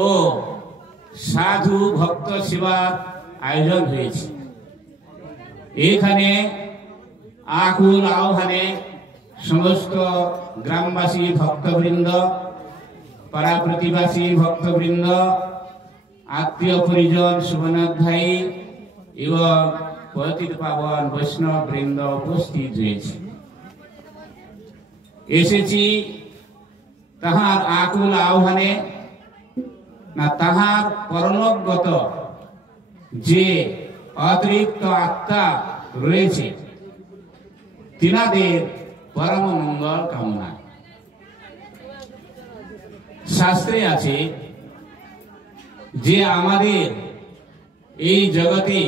ও সাধু ভক্ত সেবার আয়োজন হয়েছে। এখানে আকুল আহ্বানে সমস্ত গ্রামবাসী ভক্তবৃন্দ, পাড়া প্রতিবাসী ভক্তবৃন্দ, আত্মীয় পরিজন, শুভনাধ্যায়ী এবং পতিত পাবন বৈষ্ণব বৃন্দ উপস্থিত হয়েছে। এসেছি তাহার আকুল আহ্বানে, না তাহার পরলোকগত যে অতিরিক্ত আত্মা রয়েছে তিনাদের পরম মঙ্গল কামনা। শাস্ত্রে আছে যে আমাদের এই জগতে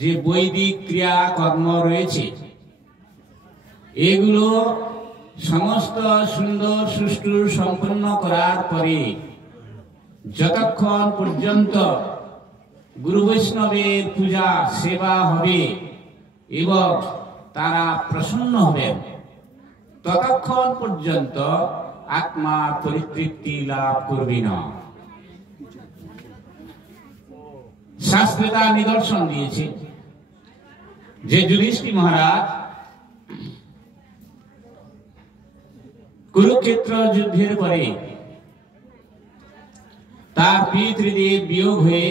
যে বৈদিক ক্রিয়া কর্ম রয়েছে এগুলো সমস্ত সুন্দর সুষ্ঠু সম্পন্ন করার পরে যতক্ষণ পর্যন্ত গুরু বৈষ্ণবের পূজা সেবা হবে এবং তারা প্রসন্ন হবেন ততক্ষণ পর্যন্ত আত্মা পরিতৃপ্তি লাভ করবে না। শাস্ত্রে তার নিদর্শন দিয়েছে যে যুধিষ্ঠির মহারাজ কুরুক্ষেত্র যুদ্ধের পরে তার পিতৃদেব বিয়োগ হয়ে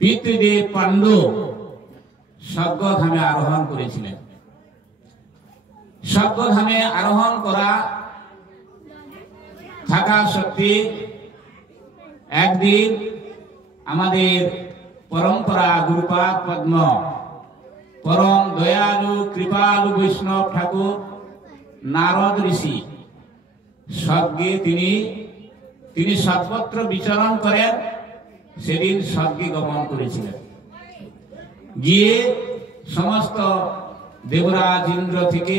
পিতৃদেব পাণ্ডু স্বর্গধামে আরোহণ করেছিলেন। স্বর্গধামে আরোহণ করা থাকা সত্ত্বে একদিন আমাদের পরম্পরা গুরুপাদ পদ্ম পরম দয়ালু কৃপালু বৈষ্ণব ঠাকুর নারদ ঋষি স্বর্গে তিনি সর্বত্র বিচরণ করেন। সেদিন স্বর্গে গমন করেছিলেন। গিয়ে সমস্ত দেবরাজ ইন্দ্র থেকে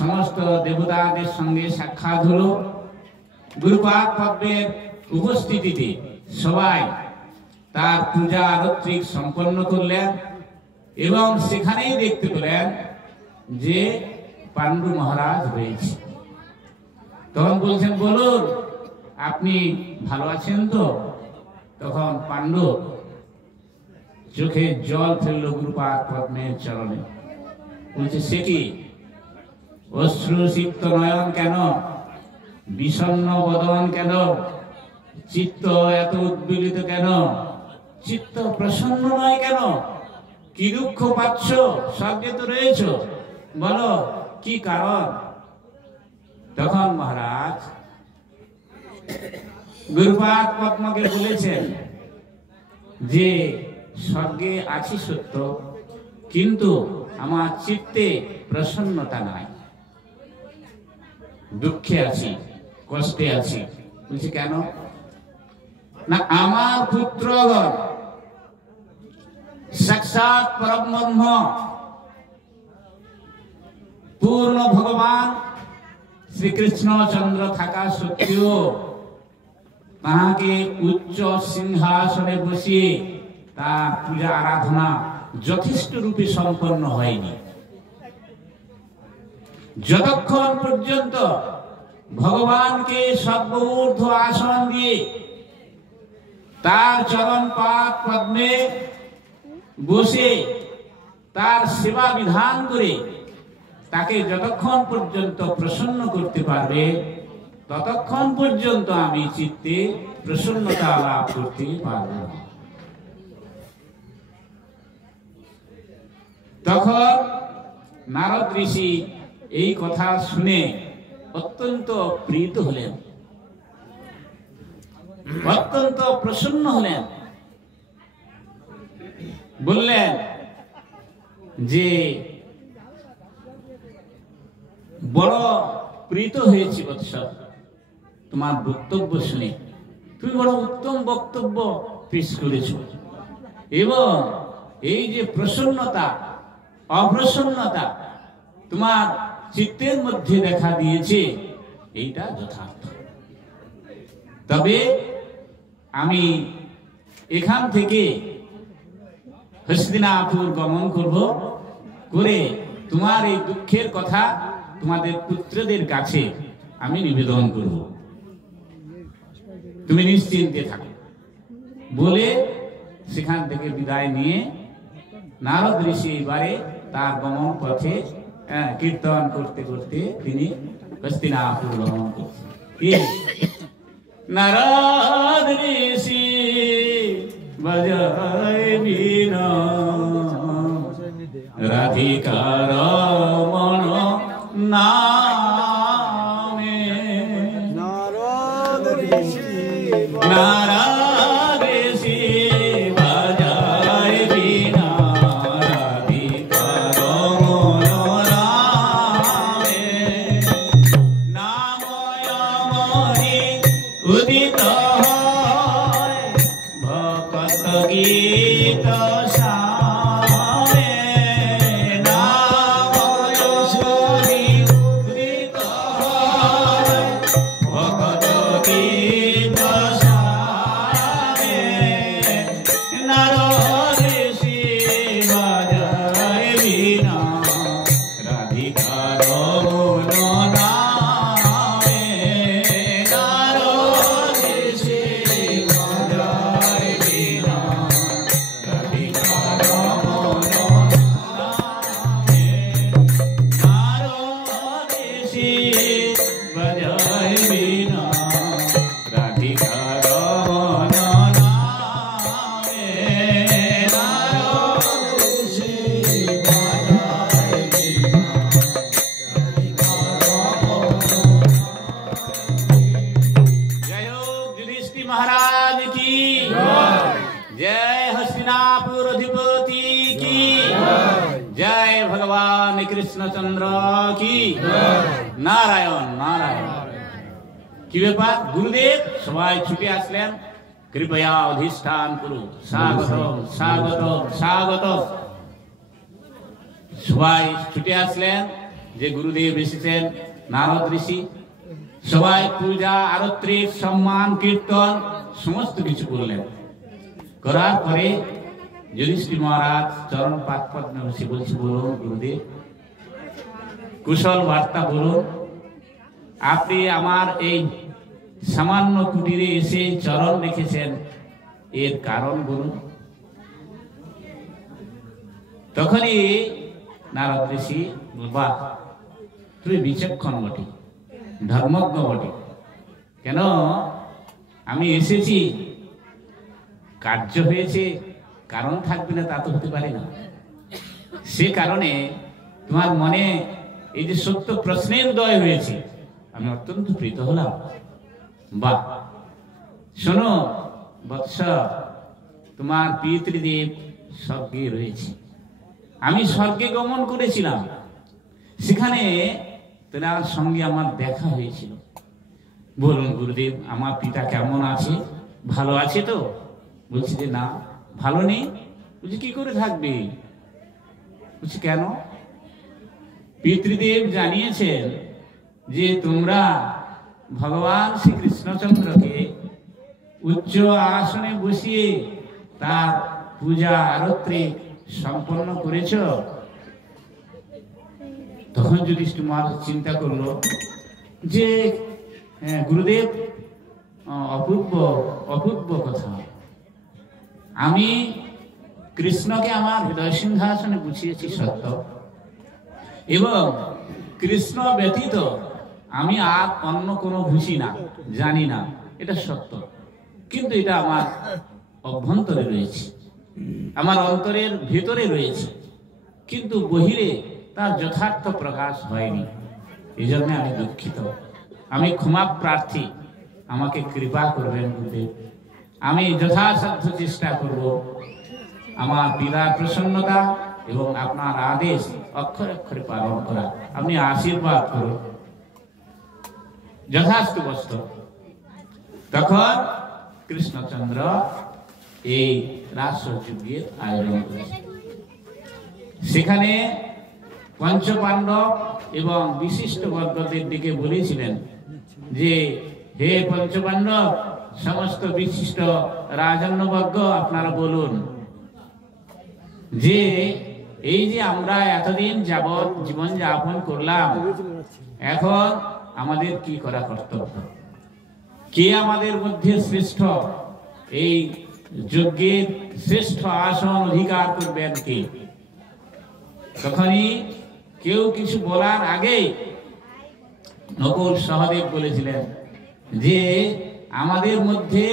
সমস্ত দেবতাদের সঙ্গে সাক্ষাৎ হলো। গুরুপাদ পদ্মের উপস্থিতিতে সবাই তার পূজা আরত্রিক সম্পন্ন করলেন এবং সেখানেই দেখতে পেলেন যে পাণ্ডু মহারাজ রয়েছে। তখন বলছেন, বলুন আপনি ভালো আছেন তো? তখন পাণ্ডু চোখে জল ফেলল গুরুপাদ পদ্মের চরণে। বলছে, সে কি অশ্রুসিক্ত নয়ন কেন, বিষণ্ণ বদন কেন, চিত্ত এত উদ্বেলিত কেন, চিত্ত প্রসন্ন নয় কেন, কি দুঃখ পাচ্ছ? স্বর্গে তো রয়েছ, বলো কি কারণ? তখন মহারাজ গুরুপাদ পদ্মকে বলেছেন যে স্বর্গে আছি সত্য, কিন্তু আমার চিত্তে প্রসন্নতা নাই, দুঃখে আছি, কষ্টে আছি। বলছি কেন? না, আমার পুত্রগণ সাক্ষাৎ পরব্রহ্ম পূর্ণ ভগবান শ্রীকৃষ্ণ চন্দ্র থাকা সত্ত্বেও তাহাকে উচ্চ সিংহাসনে বসিয়ে তার পূজা আরাধনা যথেষ্ট রূপে সম্পন্ন হয়নি। যতক্ষণ পর্যন্ত ভগবানকে সর্বঊর্ধ্ব আসন দিয়ে তার চরণ পাদ পদ্মে বসে তার সেবা বিধান করে তাকে যতক্ষণ পর্যন্ত প্রসন্ন করতে পারবে ততক্ষণ পর্যন্ত আমি চিত্তে প্রসন্নতা লাভ করতে পারব না। তখন নারদ ঋষি এই কথা শুনে অত্যন্ত প্রীত হলেন, অত্যন্ত প্রসন্ন হলেন। বললেন যে বড় প্রীত হয়েছি বৎস তোমার বক্তব্য শুনে, তুমি বড় উত্তম বক্তব্য পেশ করেছ এবং এই যে প্রসন্নতা অপ্রসন্নতা তোমার চিত্তের মধ্যে দেখা দিয়েছে এইটা যথার্থ। তবে আমি এখান থেকে হস্তিনাপুর গমন করব, করে তোমার এই দুঃখের কথা তোমাদের পুত্রদের কাছে আমি নিবেদন করব। তুমি নিশ্চিন্তে থাকো বলে সেখান থেকে বিদায় নিয়ে নারদ ঋষি এবারে তার গমন পথে কীর্তন করতে করতে তিনি হস্তিনাপুর গমন করছেন। নারদ ঋষি বাজায় বীণা রাধিকার মন নামে। নারদ ঋষি বাজায় বীণা রাধিকার মন নামে। নাময়মণি উদিত হয় ভকত গীত সামে। নাময়মণি উদিত হয় ভকত গীত সামে। নারদ ঋষি বাজায় বীণা রাধিকার মন নামে। নারদ ঋষি বাজায় বীণা রাধিকার মন নামে। নারদ ঋষি বাজায় বীণা রাধিকার মন নামে। নারদ ঋষি বাজায় বীণা রাধিকার মন। जय हो युधिष्ठिर महाराज की जय, हस्तिनापुर अधिपति की जय, भगवान कृष्णचंद्र की नारायण नारायण। কি ব্যাপার গুরুদেব সবাই ছুটে আসলেন, কৃপয়া অধিষ্ঠান করুন, স্বাগতম স্বাগতম স্বাগতম। সবাই ছুটে আসলেন যে গুরুদেব এসেছেন নারদ ঋষি। সবাই পূজা আরতি সম্মান কীর্তন সমস্ত কিছু করলেন। করার পরে যুধিষ্ঠির মহারাজ চরণ পাদ পদ্মে বসে বলছে, বলুন গুরুদেব কুশল বার্তা বলুন। আপনি আমার এই সামান্য কুটিরে এসে চরণ রেখেছেন, এর কারণ বলুন। তখনই নারদ ঋষি, বাহ তুমি বিচক্ষণ বটে, ধর্মজ্ঞ বটে। কেন আমি এসেছি, কার্য হয়েছে, কারণ থাকবে না তা তো হতে পারে না। সে কারণে তোমার মনে এই যে সত্য প্রশ্নের উদয় হয়েছে, আমি অত্যন্ত প্রীত হলাম। বাহ শোনো বৎস, তোমার পিতৃদেব স্বর্গে রয়েছে। আমি স্বর্গে গমন করেছিলাম, সেখানে তার সঙ্গে আমার দেখা হয়েছিল। বলুন গুরুদেব আমার পিতা কেমন আছে, ভালো আছে তো? বলছি যে না ভালো নেই। বলছি কি করে থাকবে? বলছি কেন? পিতৃদেব জানিয়েছেন যে তোমরা ভগবান শ্রী কৃষ্ণচন্দ্রকে উচ্চ আসনে বসিয়ে তার পূজা আরতি সম্পন্ন করেছ। তখন যুধিষ্ঠির মহারাজ চিন্তা করলো যে গুরুদেব অপূর্ব অপূর্ব কথা, আমি কৃষ্ণকে আমার হৃদয় সিংহাসনে বসিয়েছি সত্য, এবং কৃষ্ণ ব্যতীত আমি আর অন্য কোনো বুঝি না, জানি না, এটা সত্য। কিন্তু এটা আমার অভ্যন্তরে রয়েছে, আমার অন্তরের ভেতরে রয়েছে, কিন্তু বহিরে তার যথার্থ প্রকাশ হয়নি। এই জন্য আমি দুঃখিত, আমি ক্ষমা প্রার্থী, আমাকে কৃপা করবেন গুরুদেব। আমি যথাসাধ্য চেষ্টা করব আমার পিতার প্রসন্নতা এবং আপনার আদেশ অক্ষরে অক্ষরে পালন করা। আপনি আশীর্বাদ করুন যথার্থ বস্তু। তখন কৃষ্ণচন্দ্র এই রাসযজ্ঞের আয়োজন করেছে। সেখানে পঞ্চপাণ্ডব এবং বিশিষ্ট বর্গদের দিকে বলেছিলেন যে হে পঞ্চপাণ্ডব, সমস্ত বিশিষ্ট রাজন্যবর্গ আপনারা বলুন যে এই যে আমরা এতদিন যাবৎ জীবন যাপন করলাম, এখন আমাদের কি করা কর্তব্য। কে আমাদের মধ্যে শ্রেষ্ঠ, এই যজ্ঞের শ্রেষ্ঠ আসন অধিকার করবেন কে। তখনই কেউ কিছু বলার আগে নকুল সহদেব বলেছিলেন যে আমাদের মধ্যে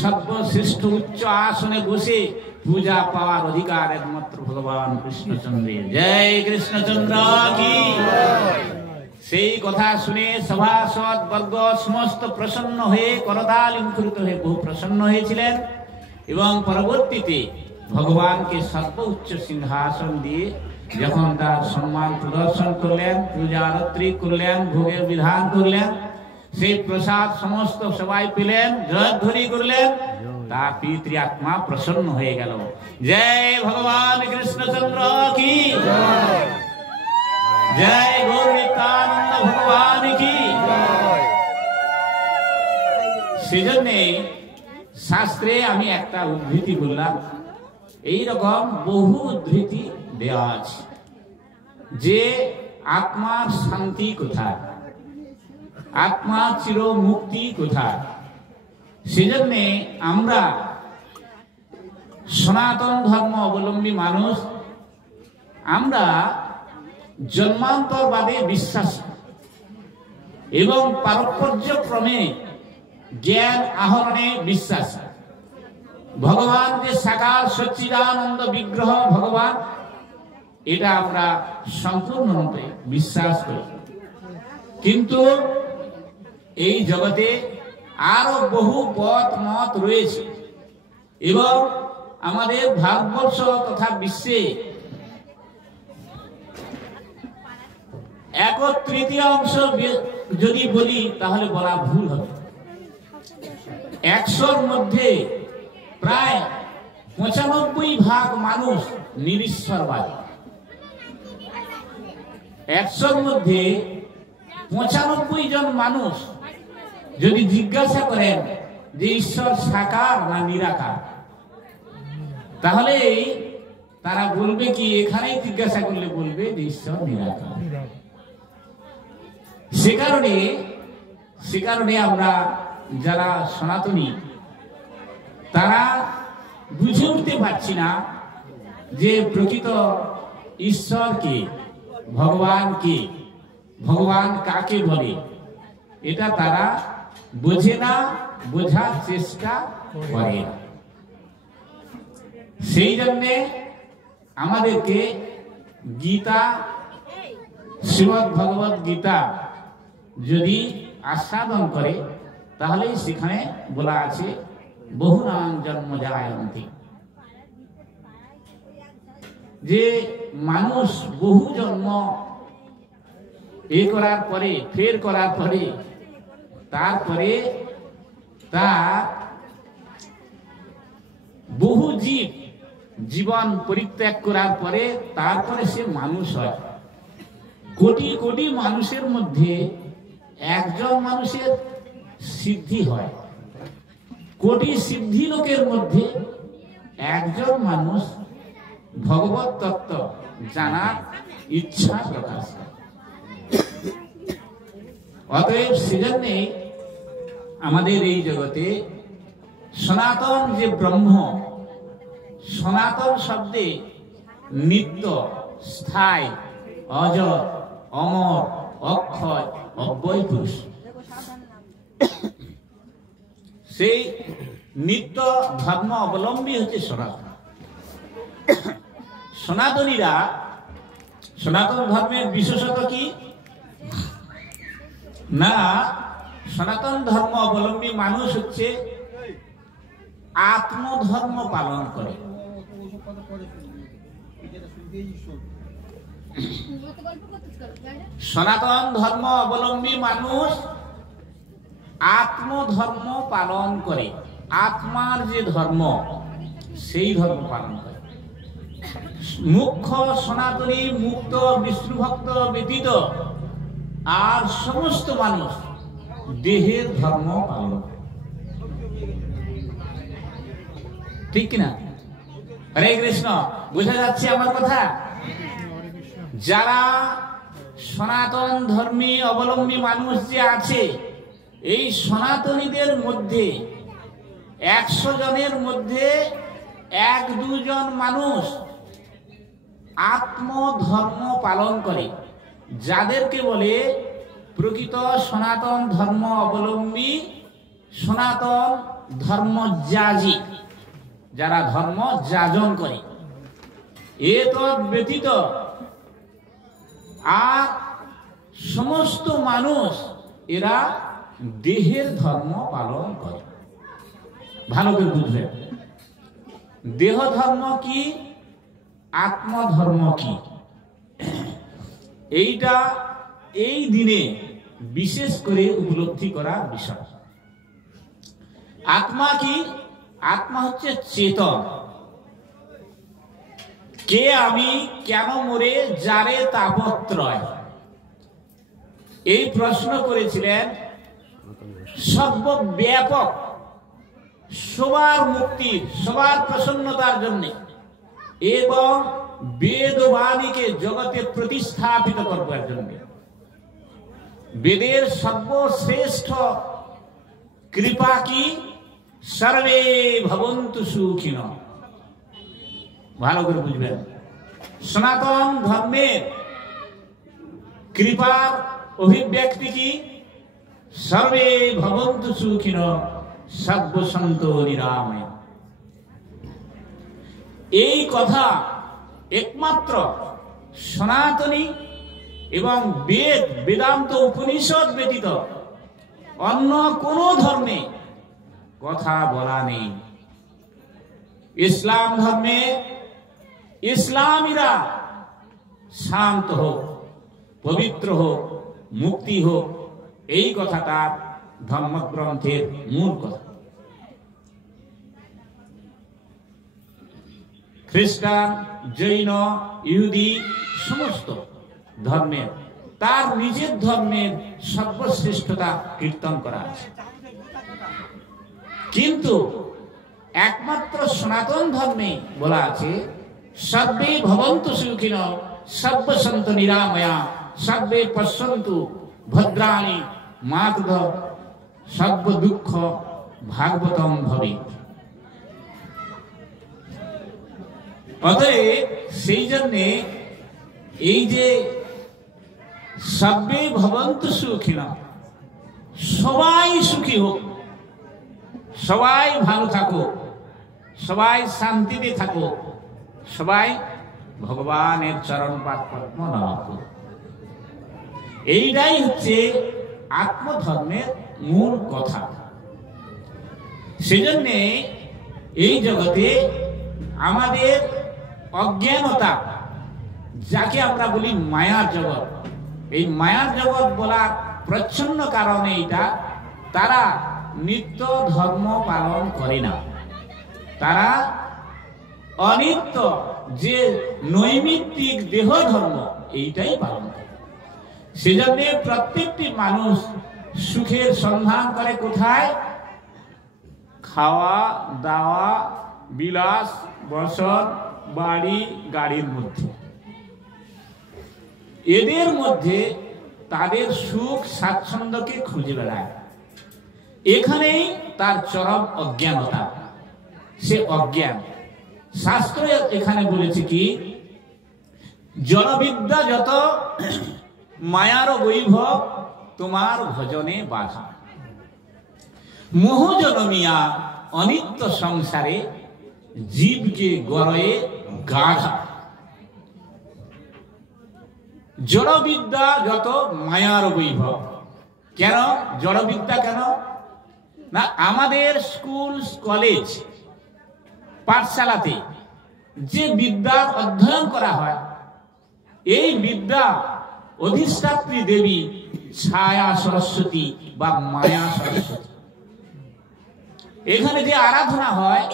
সর্বশ্রেষ্ঠ উচ্চ আসনে বসে পূজা পাওয়ার অধিকার একমাত্র ভগবান কৃষ্ণচন্দ্রের। জয় কৃষ্ণচন্দ্র কি। সেই কথা শুনে সভাসদ বর্গ সমস্ত প্রসন্ন হয়ে করতালি মুখরিত হয়ে বহু প্রসন্ন হয়েছিলেন এবং পরবর্তীতে ভগবানকে সর্বোচ্চ সিংহাসন দিয়ে যখন তার সম্মান প্রদর্শন করলেন, পূজা আরতি করলেন, ভোগের বিধান করলেন, সেই প্রসাদ সমস্ত সবাই পেলেন, জয়ধ্বনি করলেন, তার পিতৃ আত্মা প্রসন্ন হয়ে গেল। জয় ভগবান কৃষ্ণচন্দ্র কি জয়, জয় গৌর নিত্যানন্দ ভগবান কি। সেজন্য শাস্ত্রে আমি একটা উদ্ধৃতি বললাম, এইরকম বহু উদ্ধৃতি দেওয়া আছে যে আত্মার শান্তি কোথায়, আত্মার চির মুক্তি কোথায়। সেজন্য আমরা সনাতন ধর্ম অবলম্বী মানুষ, আমরা জন্মান্তরবাদে বিশ্বাস এবং পারস্পর্যক্রমে জ্ঞান আহরণে বিশ্বাস। ভগবান যে সাকার সচ্চিদানন্দ বিগ্রহ ভগবান, এটা আমরা সম্পূর্ণরূপে বিশ্বাস করি। কিন্তু এই জগতে আরো বহু পথ মত রয়েছে এবং আমাদের ভারতবর্ষ তথা বিশ্বে 1/3 যদি বলি তাহলে বলা ভুল হবে। 100-র মধ্যে প্রায় 95% মানুষ নিরীশ্বরবাদী। 100-র মধ্যে 95 জন মানুষ যদি জিজ্ঞাসা করেন যে ঈশ্বর সাকার না নিরাকার, তাহলে তারা বলবে কি, এখানেই জিজ্ঞাসা করলে বলবে যে ঈশ্বর নিরাকার। সে কারণে আমরা যারা সনাতনী তারা বুঝে উঠতে পারছি না যে প্রকৃত ঈশ্বর কে, ভগবান কে, ভগবান কাকে বলে, এটা তারা বোঝে না, বোঝার চেষ্টা করে না। সেই জন্যে আমাদেরকে গীতা, শ্রীমদ্ ভগবত গীতা যদি আস্বাদন করে তাহলে সেখানে বলা আছে বহুনাং জন্ম জায়ন্তি, যে মানুষ বহু জন্ম করার পরে, ফের করার পরে, তারপরে তার বহু জীবন পরিত্যাগ করার পরে তারপরে সে মানুষ হয়। কোটি কোটি মানুষের মধ্যে একজন মানুষের সিদ্ধি হয়, কোটি সিদ্ধি লোকের মধ্যে একজন মানুষ ভগবত তত্ত্ব জানার ইচ্ছা প্রকাশ করে। অতএব সেজন্যে আমাদের এই জগতে সনাতন যে ব্রহ্ম, সনাতন শব্দে নিত্য, স্থায়ী, অজর, অমর, অক্ষয়, অব্যয় পুরুষ, সেই নিত্য ধর্ম অবলম্বী হচ্ছে সনাতন। সনাতনীরা, সনাতন ধর্মের বিশেষত কি না, সনাতন ধর্ম অবলম্বী মানুষ হচ্ছে আত্মধর্ম পালন করে। সনাতন ধর্ম অবলম্বী মানুষ আত্মধর্ম পালন করে, আত্মার যে ধর্ম সেই ধর্ম পালন করে। মুখ্য সনাতনী মুক্ত বিষ্ণু ভক্ত ব্যতীত আর সমস্ত মানুষ দেহের ধর্ম পালন করে। ঠিক কিনা? হরে কৃষ্ণ, বোঝা যাচ্ছে আমার কথা? যারা সনাতন ধর্মী অবলম্বী মানুষ যে আছে এই সনাতনীদের মধ্যে 100 জনের মধ্যে 1-2 জন মানুষ আত্মধর্ম পালন করে, যাদেরকে বলে প্রকৃত সনাতন ধর্ম অবলম্বী, সনাতন ধর্মযাজী, যারা ধর্ম যাজন করে। এতদ ব্যতীত আর সমস্ত মানুষ এরা দেহের ধর্ম পালন করে। ভালো করে বুঝবেন, দেহ ধর্ম কি, আত্মধর্ম কি, এইটা এই দিনে বিশেষ করে উপলব্ধি করার বিষয়। আত্মা কি? আত্মা হচ্ছে চেতন। কে আমি, কেন মরে, যারে তাপত্রয়, এই প্রশ্ন করেছিলেন সর্বব্যাপক, সবার মুক্তির, সবার প্রসন্নতার জন্য এবং বেদবাণীকে জগতে প্রতিস্থাপিত করবার জন্য। বেদের সর্বশ্রেষ্ঠ কৃপা কি? সর্বে ভবন্তু সুখিন। ভালো করে বুঝবেন, সনাতন ধর্মের কৃপার অভিব্যক্তি কি? সর্বে ভবন্তু সুখিন সর্বসন্ত নিরাময়। এই কথা একমাত্র সনাতনী এবং বেদ, বেদান্ত, উপনিষদ ব্যতীত অন্য কোন ধর্মে কথা বলা নেই। ইসলাম ধর্মে ইসলামীরা শান্ত হোক, পবিত্র হোক, মুক্তি হোক, এই কথাটা ধর্মগ্রন্থের মূল কথা। খ্রিস্টান, জৈন, ইহুদি সমস্ত ধর্মের তার নিজের ধর্মের সর্বশ্রেষ্ঠতা কীর্তন করা আছে, কিন্তু একমাত্র সনাতন ধর্মে বলা আছে সর্বে ভবন্তু সুখিন সর্বসন্তু নিরাময়া সর্বে পশ্যন্তু ভদ্রাণি মাতৃ সর্ব দুঃখ ভাগবতম ভবেৎ। অতএব সেই জন্যে এই যে সর্বে ভবন্তু সুখিন, সবাই সুখী হোক, সবাই ভালো থাকো, সবাই শান্তিতে থাকো, সবাই ভগবানের চরণ পাদ পদ্ম লাভ করো, এইটাই হচ্ছে আত্মধর্মের মূল কথা। সেজন্য এই জগতে আমাদের অজ্ঞানতা, যাকে আমরা বলি মায়ার জগৎ, এই মায়ার জগৎ বলার প্রচ্ছন্ন কারণ এইটা, তারা নিত্য ধর্ম পালন করে না, তারা অনিত্য যে নৈমিত্তিক দেহ ধর্ম এইটাই পালন করে। সেজন্য প্রত্যেকটি মানুষ সুখের সন্ধান করে কোথায়? খাওয়া দাওয়া, বিলাস, বসত, বাড়ি, গাড়ির মধ্যে। এদের মধ্যে তাদের সুখ স্বাচ্ছন্দ্যকে খুঁজে বেড়ায়। এখানেই তার চরম অজ্ঞানতা, সে অজ্ঞান। শাস্ত্র এখানে বলেছে কি, জড়বিদ্যা যত মায়ার বৈভব তোমার ভজনে বাধা, মোহ জনমিয়া অনিত্য সংসারে জীবকে গড়ে গাধা। জড়বিদ্যা যত মায়ার বৈভব। কেন জড়বিদ্যা? কেন না, আমাদের স্কুল কলেজ পাঠশালাতে যে বিদ্যার অধ্যয়ন করা হয়, এই বিদ্যা অধিষ্ঠাত্রী দেবী ছায়া সরস্বতী বা মায়া সরস্বতী। এখানে যে আরাধনা হয়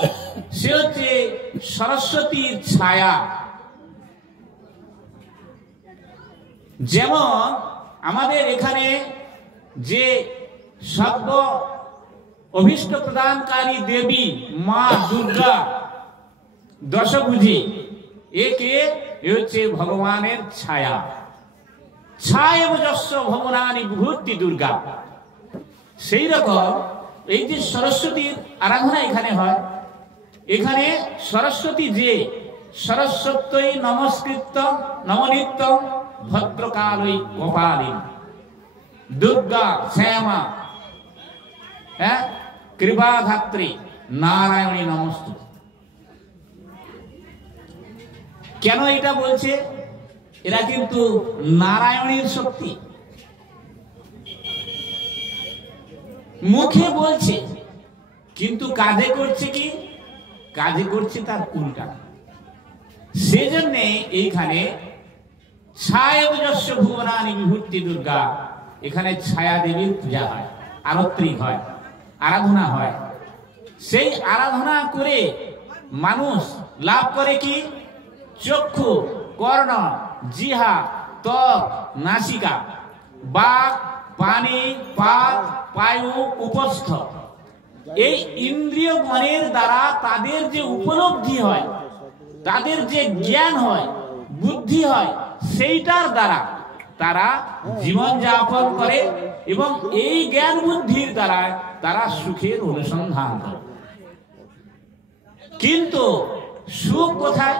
সে হচ্ছে সরস্বতীর ছায়া। যেমন আমাদের এখানে যে সর্ব অভীষ্ট প্রদানকারী দেবী মা দুর্গা দশভুজী, একে হচ্ছে ভগবানের ছায়া। ছায়া যস্য ভবনানি বিভূতি দুর্গা। সেই রকম এই যে সরস্বতীর আরাধনা এখানে হয়, এখানে সরস্বতী যে সরস্বত্যই নমস্কৃত নমনিত্য ভদ্রকালই কপালিনী দুর্গা শ্যামা কৃপাধাত্রী নারায়ণী নমস্তুতে। কেন এটা বলছে? এরা কিন্তু নারায়ণীর শক্তি মুখে বলছে, কিন্তু কাজে করছে কি? কাজে করছে তার উল্টা। সেজন্য এইখানে ছায়াযস্য ভুবনানি বিভূতি দুর্গা, এখানে ছায়া দেবীর পূজা হয়, আরতি হয়, আরাধনা হয়। সেই আরাধনা করে মানুষ লাভ করে কি? চক্ষু, কর্ণ, জিহা, ত্বক, নাসিকা, বাক, পানি, পাত, পায়ু, উপস্থ, এই ইন্দ্রিয় গণের দ্বারা তাদের যে উপলব্ধি হয়, তাদের যে জ্ঞান হয়, বুদ্ধি হয়, সেইটার দ্বারা তারা জীবন যাপন করে এবং এই জ্ঞান বুদ্ধির দ্বারা তারা সুখের অনুসন্ধান করে। কিন্তু সুখ কোথায়?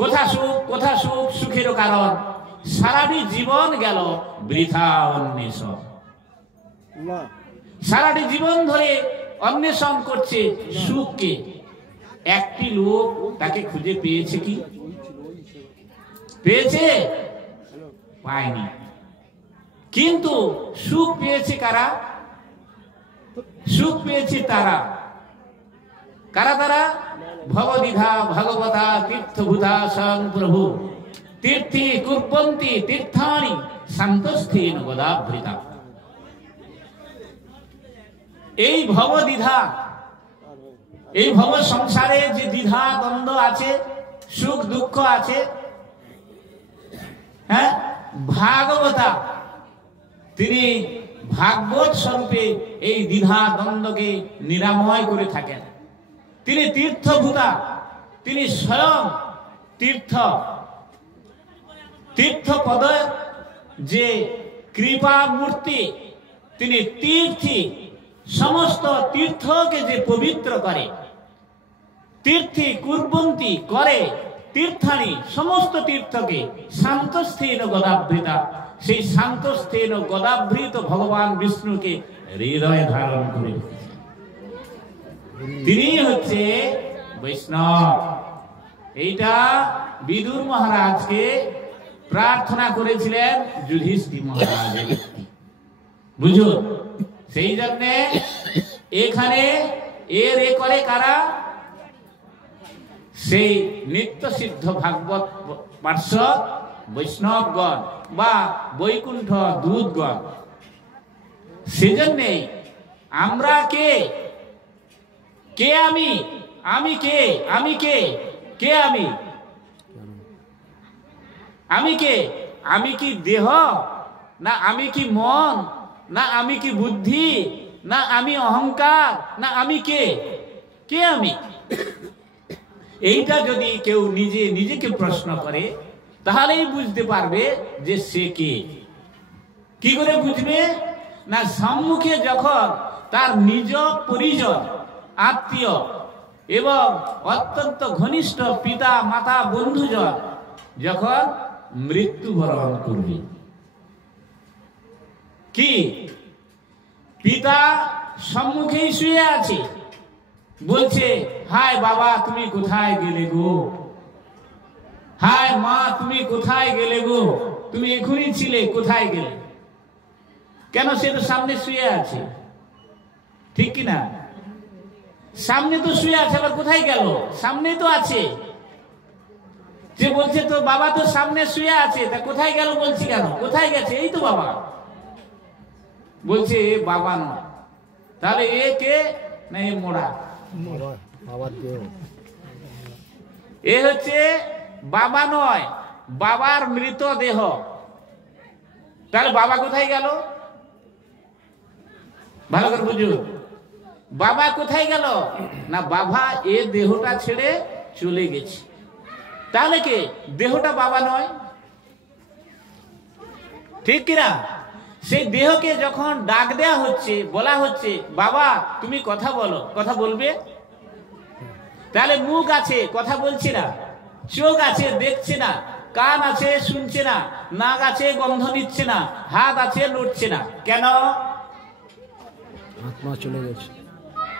কোথা সুখ? কোথা সুখ? সুখের কারণ সারাটি জীবন গেল বৃথা অন্বেষণ। সারাটি জীবন ধরে অন্বেষণ করছে সুখকে। একটি লোক তাকে খুঁজে পেয়েছে কি? পেয়েছে? পায়নি। কিন্তু সুখ পেয়েছে কারা? সুখ পেয়েছে তারা। কারা তারা? ভবদিধা ভগবতা তীর্থভূতা স্বয়ং প্রভু তীর্থি কুর্বন্তি তীর্থানি শান্তস্থেন গদাভৃতা। এই ভবদ্বিধা, এই ভব সংসারে যে দ্বিধা দ্বন্দ্ব আছে, সুখ দুঃখ আছে, হ্যাঁ, ভাগবতা তিনি ভাগবত স্বরূপে এই দ্বিধা দ্বন্দ্বকে নিরাময় করে থাকেন। তিনি তীর্থভূতা, তিনি স্বয়ং তীর্থ, তীর্থপদ যে কৃপা মূর্তি, তিনি তীর্থী, সমস্ত তীর্থকে যে পবিত্র করে, তীর্থি কুর্বন্তি করে, তীর্থানি সমস্ত তীর্থকে শান্তস্থেন গদাভৃতা, সেই শান্তস্থেন গদাভৃত ভগবান বিষ্ণুকে হৃদয়ে ধারণ করে তিনি হচ্ছে বৈষ্ণব। এইটা বিদুর মহারাজকে প্রার্থনা করেছিলেন যুধিষ্ঠির মহারাজের, বুঝুন। সেই জন্য এখানে এর এ করে কারা? সেই নিত্য সিদ্ধ ভাগবত পার্ষদ বৈষ্ণবগণ বা বৈকুণ্ঠ দূতগণ। সেজন্যে আমরা কে? কে আমি? আমি কে? আমি কে? কে আমি? আমি কে? আমি কি দেহ? না আমি কি মন? না আমি কি বুদ্ধি? না আমি অহংকার? না আমি কে? কে আমি? এইটা যদি কেউ নিজেকে প্রশ্ন করে তাহলেই বুঝতে পারবে যে সে কে। কি করে বুঝবে? না সম্মুখে যখন তার নিজ পরিজন, আত্মীয় এবং অত্যন্ত ঘনিষ্ঠ পিতা মাতা বন্ধুজন যখন মৃত্যুবরণ করবে, কি পিতা সম্মুখেই শুয়ে আছে, বলছে হায় বাবা তুমি কোথায় গেলে গো, হায় মা তুমি কোথায় গেলে গো, তুমি এখনই ছিলে, কোথায় গেলে? কেন? সে তো সামনে শুয়ে আছে, ঠিক কিনা? সামনে তো শুয়ে আছে, আবার কোথায় গেল? সামনেই তো আছে। যে বলছে তো বাবা তো সামনে শুয়ে আছে, তা কোথায় গেল বলছি কেন? কোথায় গেছে? এই তো বাবা। বলছে এ বাবা নয়, তাহলে এ কে? না এ মোড়া, এ হচ্ছে বাবা নয়, বাবার মৃতদেহ। তাহলে বাবা কোথায় গেল? ভালো করে বুঝুন, বাবা কোথায় গেল? না বাবা এ দেহটা ছেড়ে চলে গেছে। তাহলে কে? দেহটা বাবা নয়, ঠিক কিনা? সেই দেহকে যখন ডাক দেয়া হচ্ছে, বলা হচ্ছে বাবা তুমি কথা বলো, কথা বলবে, তাহলে মুখ আছে কথা বলছে না, চোখ আছে দেখছে না, কান আছে শুনছে না, নাক আছে গন্ধ নিচ্ছে না, হাত আছে নড়ছে না। কেন? আত্মা চলে গেছে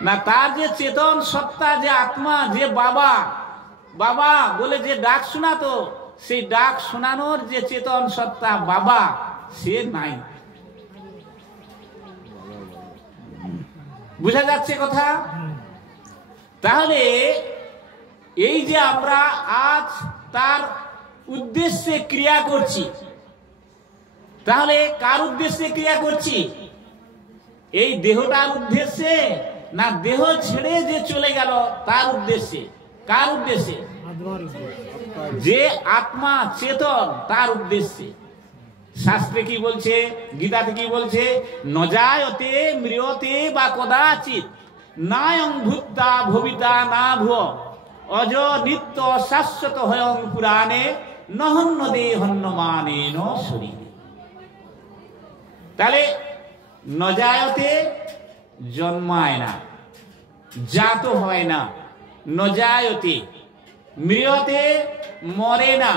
না, তার যে চেতন সত্তা, যে আত্মা, যে বাবা বাবা বলে যে ডাক শোনাতো, সেই ডাক শোনানোর যে চেতন সত্তা বাবা, সে নাই। বুঝা যাচ্ছে কথা? তাহলে এই যে আমরা আজ তার উদ্দেশ্যে ক্রিয়া করছি, তাহলে কার উদ্দেশ্যে ক্রিয়া করছি? এই দেহটার উদ্দেশ্যে, না দেহ ছেড়ে যে চলে গেল তার উদ্দেশ্যে? কার উদ্দেশ্যে? যে আত্মা চেতন তার উদ্দেশ্যে। শাস্ত্রে কি বলছে, গীতাতে কি বলছে? নজায়তে মৃয়তে বা কদাচিৎ নায়ং ভূতা ভবিতা না ভুয় অজ নিত্য শাশ্বত হয়ং পুরাণে নহন্য দেহন্যমানেন শরীরে। তাহলে নজায়তে জন্মায় না, জাত হয় না, নজায়তে মৃয়তে মরে না,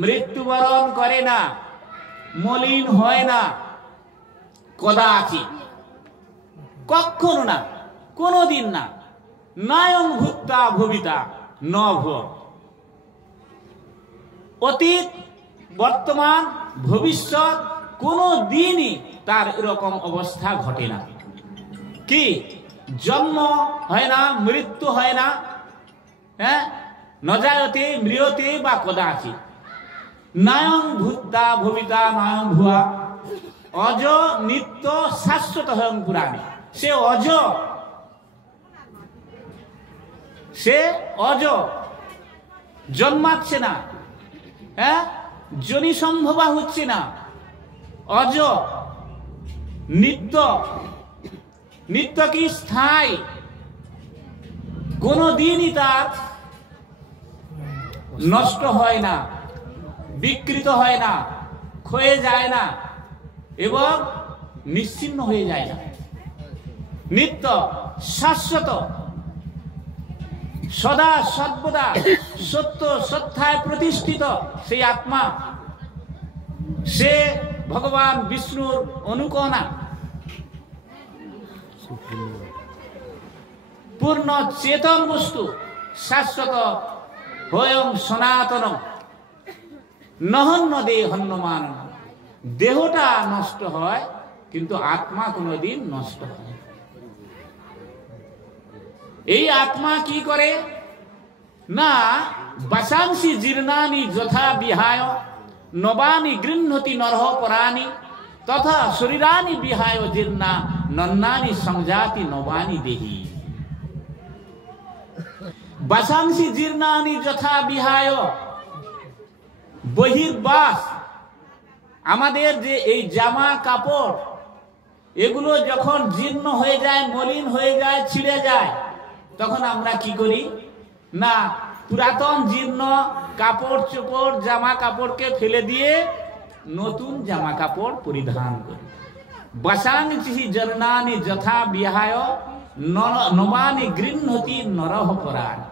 মৃত্যুবরণ করে না, মলিন হয় না, কদাচিৎ কখনো না, কোনদিন না, নায়ং ভূতা ভবিতা ন ভুয়। অতীত বর্তমান ভবিষ্যৎ কোনো দিনই তার এরকম অবস্থা ঘটে না। কি জন্ম হয় না, মৃত্যু হয় না, হ্যাঁ, নজায়তে মৃয়তে বা কদাচিৎ নায়ং ভূতা ভবিতা নায়ং ভুয়া অজ নিত্য শাশ্বত হয়ং পুরাণে। সে অজ, সে অজ, জন্মাচ্ছে না, হ্যাঁ, জনি সম্ভবা হচ্ছে না, অজ, নিত্য। নিত্য কি স্থায়ী, কোনদিনই তার নষ্ট হয় না, বিকৃত হয় না, ক্ষয়ে যায় না এবং নিশ্চিহ্ন হয়ে যায় না। নিত্য, শাশ্বত, সদা সর্বদা সত্য সত্যায় প্রতিষ্ঠিত সেই আত্মা, সে ভগবান বিষ্ণুর অনুকণা, পূর্ণ চেতন বস্তু, শাশ্বত হয়ং সনাতন নহন্য দেহন্যমান। দেহটা নষ্ট হয় কিন্তু আত্মা কোনদিন নষ্ট হয় না। এই আত্মা কি করে না, বাসাংসি জীর্ণানি যথা বিহায় নবানি গৃহ্ণতি নরহ পরানি তথা শরীরানি বিহায় জীর্ণা নন্নানি সংজাতি নবানি দেহি। বাসাংসি জীর্ণানি যথা বিহায়, বহির্বাস, আমাদের যে এই জামা কাপড়, এগুলো যখন জীর্ণ হয়ে যায়, মলিন হয়ে যায়, ছিঁড়ে যায়, তখন আমরা কি করি না, পুরাতন জীর্ণ কাপড় চোপড় জামা কাপড়কে ফেলে দিয়ে নতুন জামা কাপড় পরিধান করি। বাসাংসি জীর্ণানি যথা বিহায় নবানি গৃহ্ণতি নরহ পরাণি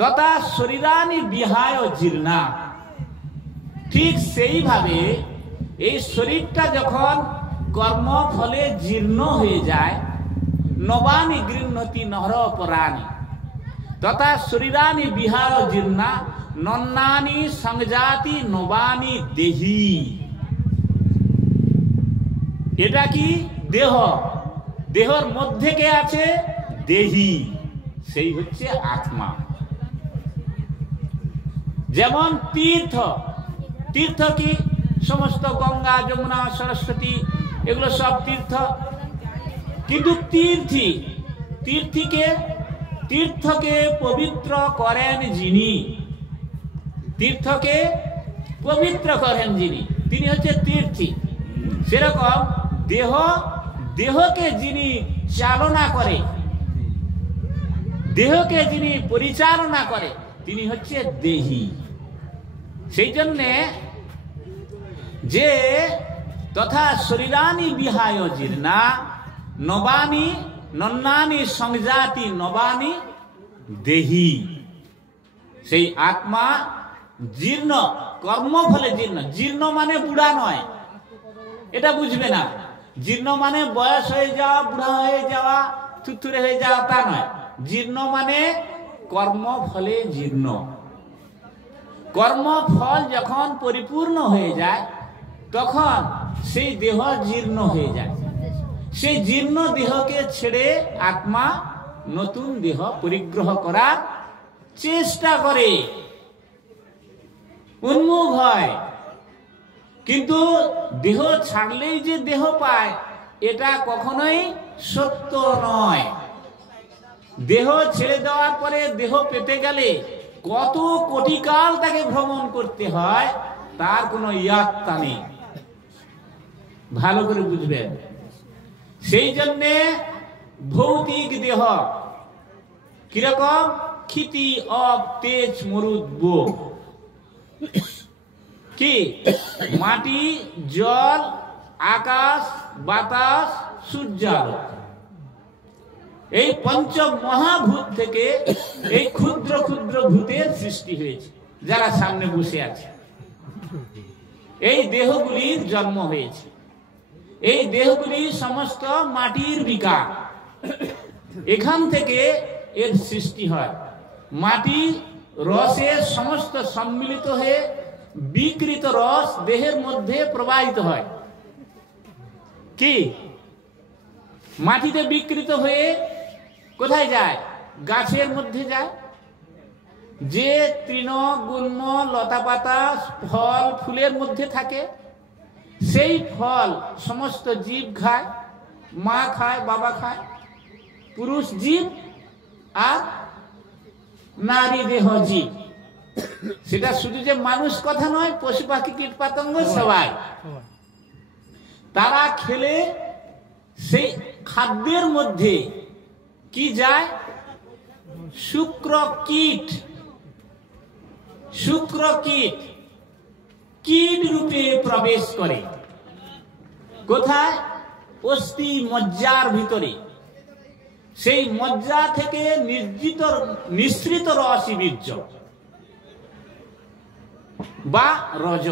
তথা শরীরানি বিহায় জীর্ণা। ঠিক সেইভাবে এই শরীরটা যখন কর্ম ফলে জীর্ণ হয়ে যায়, নবানি গৃহ্ণতি নরহ পরাণি তথা শরীরানি বিহায় জীর্ণা নন্নানি সংজাতি নবানি দেহি। এটা কি দেহ, দেহর মধ্যে কে আছে? দেহি, সেই হচ্ছে আত্মা। যেমন তীর্থ, তীর্থ কি সমস্ত গঙ্গা যমুনা সরস্বতী এগুলো সব তীর্থ, কিন্তু তীর্থী, তীর্থীকে, তীর্থকে পবিত্র করেন যিনি, তীর্থকে পবিত্র করেন যিনি, তিনি হচ্ছে তীর্থী। সেরকম দেহ, দেহকে যিনি চালনা করে, দেহকে যিনি পরিচালনা করে, তিনি হচ্ছে দেহি। সেই জন্যে যে তথা শরীরানি বিহায় জীর্ণা নবানি নন্নানি সংজাতি নবানি দেহি। সেই আত্মা জীর্ণ, কর্মফলে জীর্ণ। জীর্ণ মানে বুড়া নয়, এটা বুঝবে না। জীর্ণ মানে বয়স হয়ে যাওয়া, বুড়া হয়ে যাওয়া, থুরথুরে হয়ে যাওয়া, তা নয়। জীর্ণ মানে কর্মফলে জীর্ণ। কর্মফল যখন পরিপূর্ণ হয়ে যায় তখন সেই দেহ জীর্ণ হয়ে যায়। সেই জীর্ণ দেহকে ছেড়ে আত্মা নতুন দেহ পরিগ্রহ করার চেষ্টা করে, উন্মুখ হয়। কিন্তু দেহ ছাড়লেই যে দেহ পায় এটা কখনোই সত্য নয়। দেহ ছেড়ে দেওয়ার পরে দেহ পেতে গেলে কত কোটি কাল তাকে ভ্রমণ করতে হয় তার কোনো ইয়াত্তা নেই। ভালো করে বুঝবেন। সেই জন্যে ভৌতিক দেহ কিরকম? ক্ষিতি অব তেজ মরুদ কি? মাটি, জল, আকাশ, বাতাস, সূর্যালোক, এই পঞ্চ মহাভূত থেকে এই ক্ষুদ্র ক্ষুদ্র ভূতের সৃষ্টি হয়েছে। যারা সামনে বসে আছে, এই দেহগুলির জন্ম হয়েছে। এই দেহগুলি সমস্ত মাটির বিকার। এখান থেকে এর সৃষ্টি হয়। মাটি রসের সমস্ত সম্মিলিত হয়ে বিকৃত রস দেহের মধ্যে প্রবাহিত হয়। কি? মাটিতে বিকৃত হয়ে কোথায় যায়? গাছের মধ্যে যায়। যে তৃণ গুল্ম লতা পাতা ফল ফুলের মধ্যে থাকে সেই ফল সমস্ত জীব খায়। মা খায়, বাবা খায়, পুরুষ জীব আর নারী দেহ জীব। সেটা শুধু যে মানুষ কথা নয়, পশু পাখি কীট পতঙ্গ সবাই। তারা খেলে সেই খাদ্যের মধ্যে কি যায়? শুক্র কীট। শুক্র কীট কীট রূপে প্রবেশ করে। কোথায়? অস্থি মজ্জার ভিতরে। সেই মজ্জা থেকে নিঃসৃত রসই বীর্য বা রজ।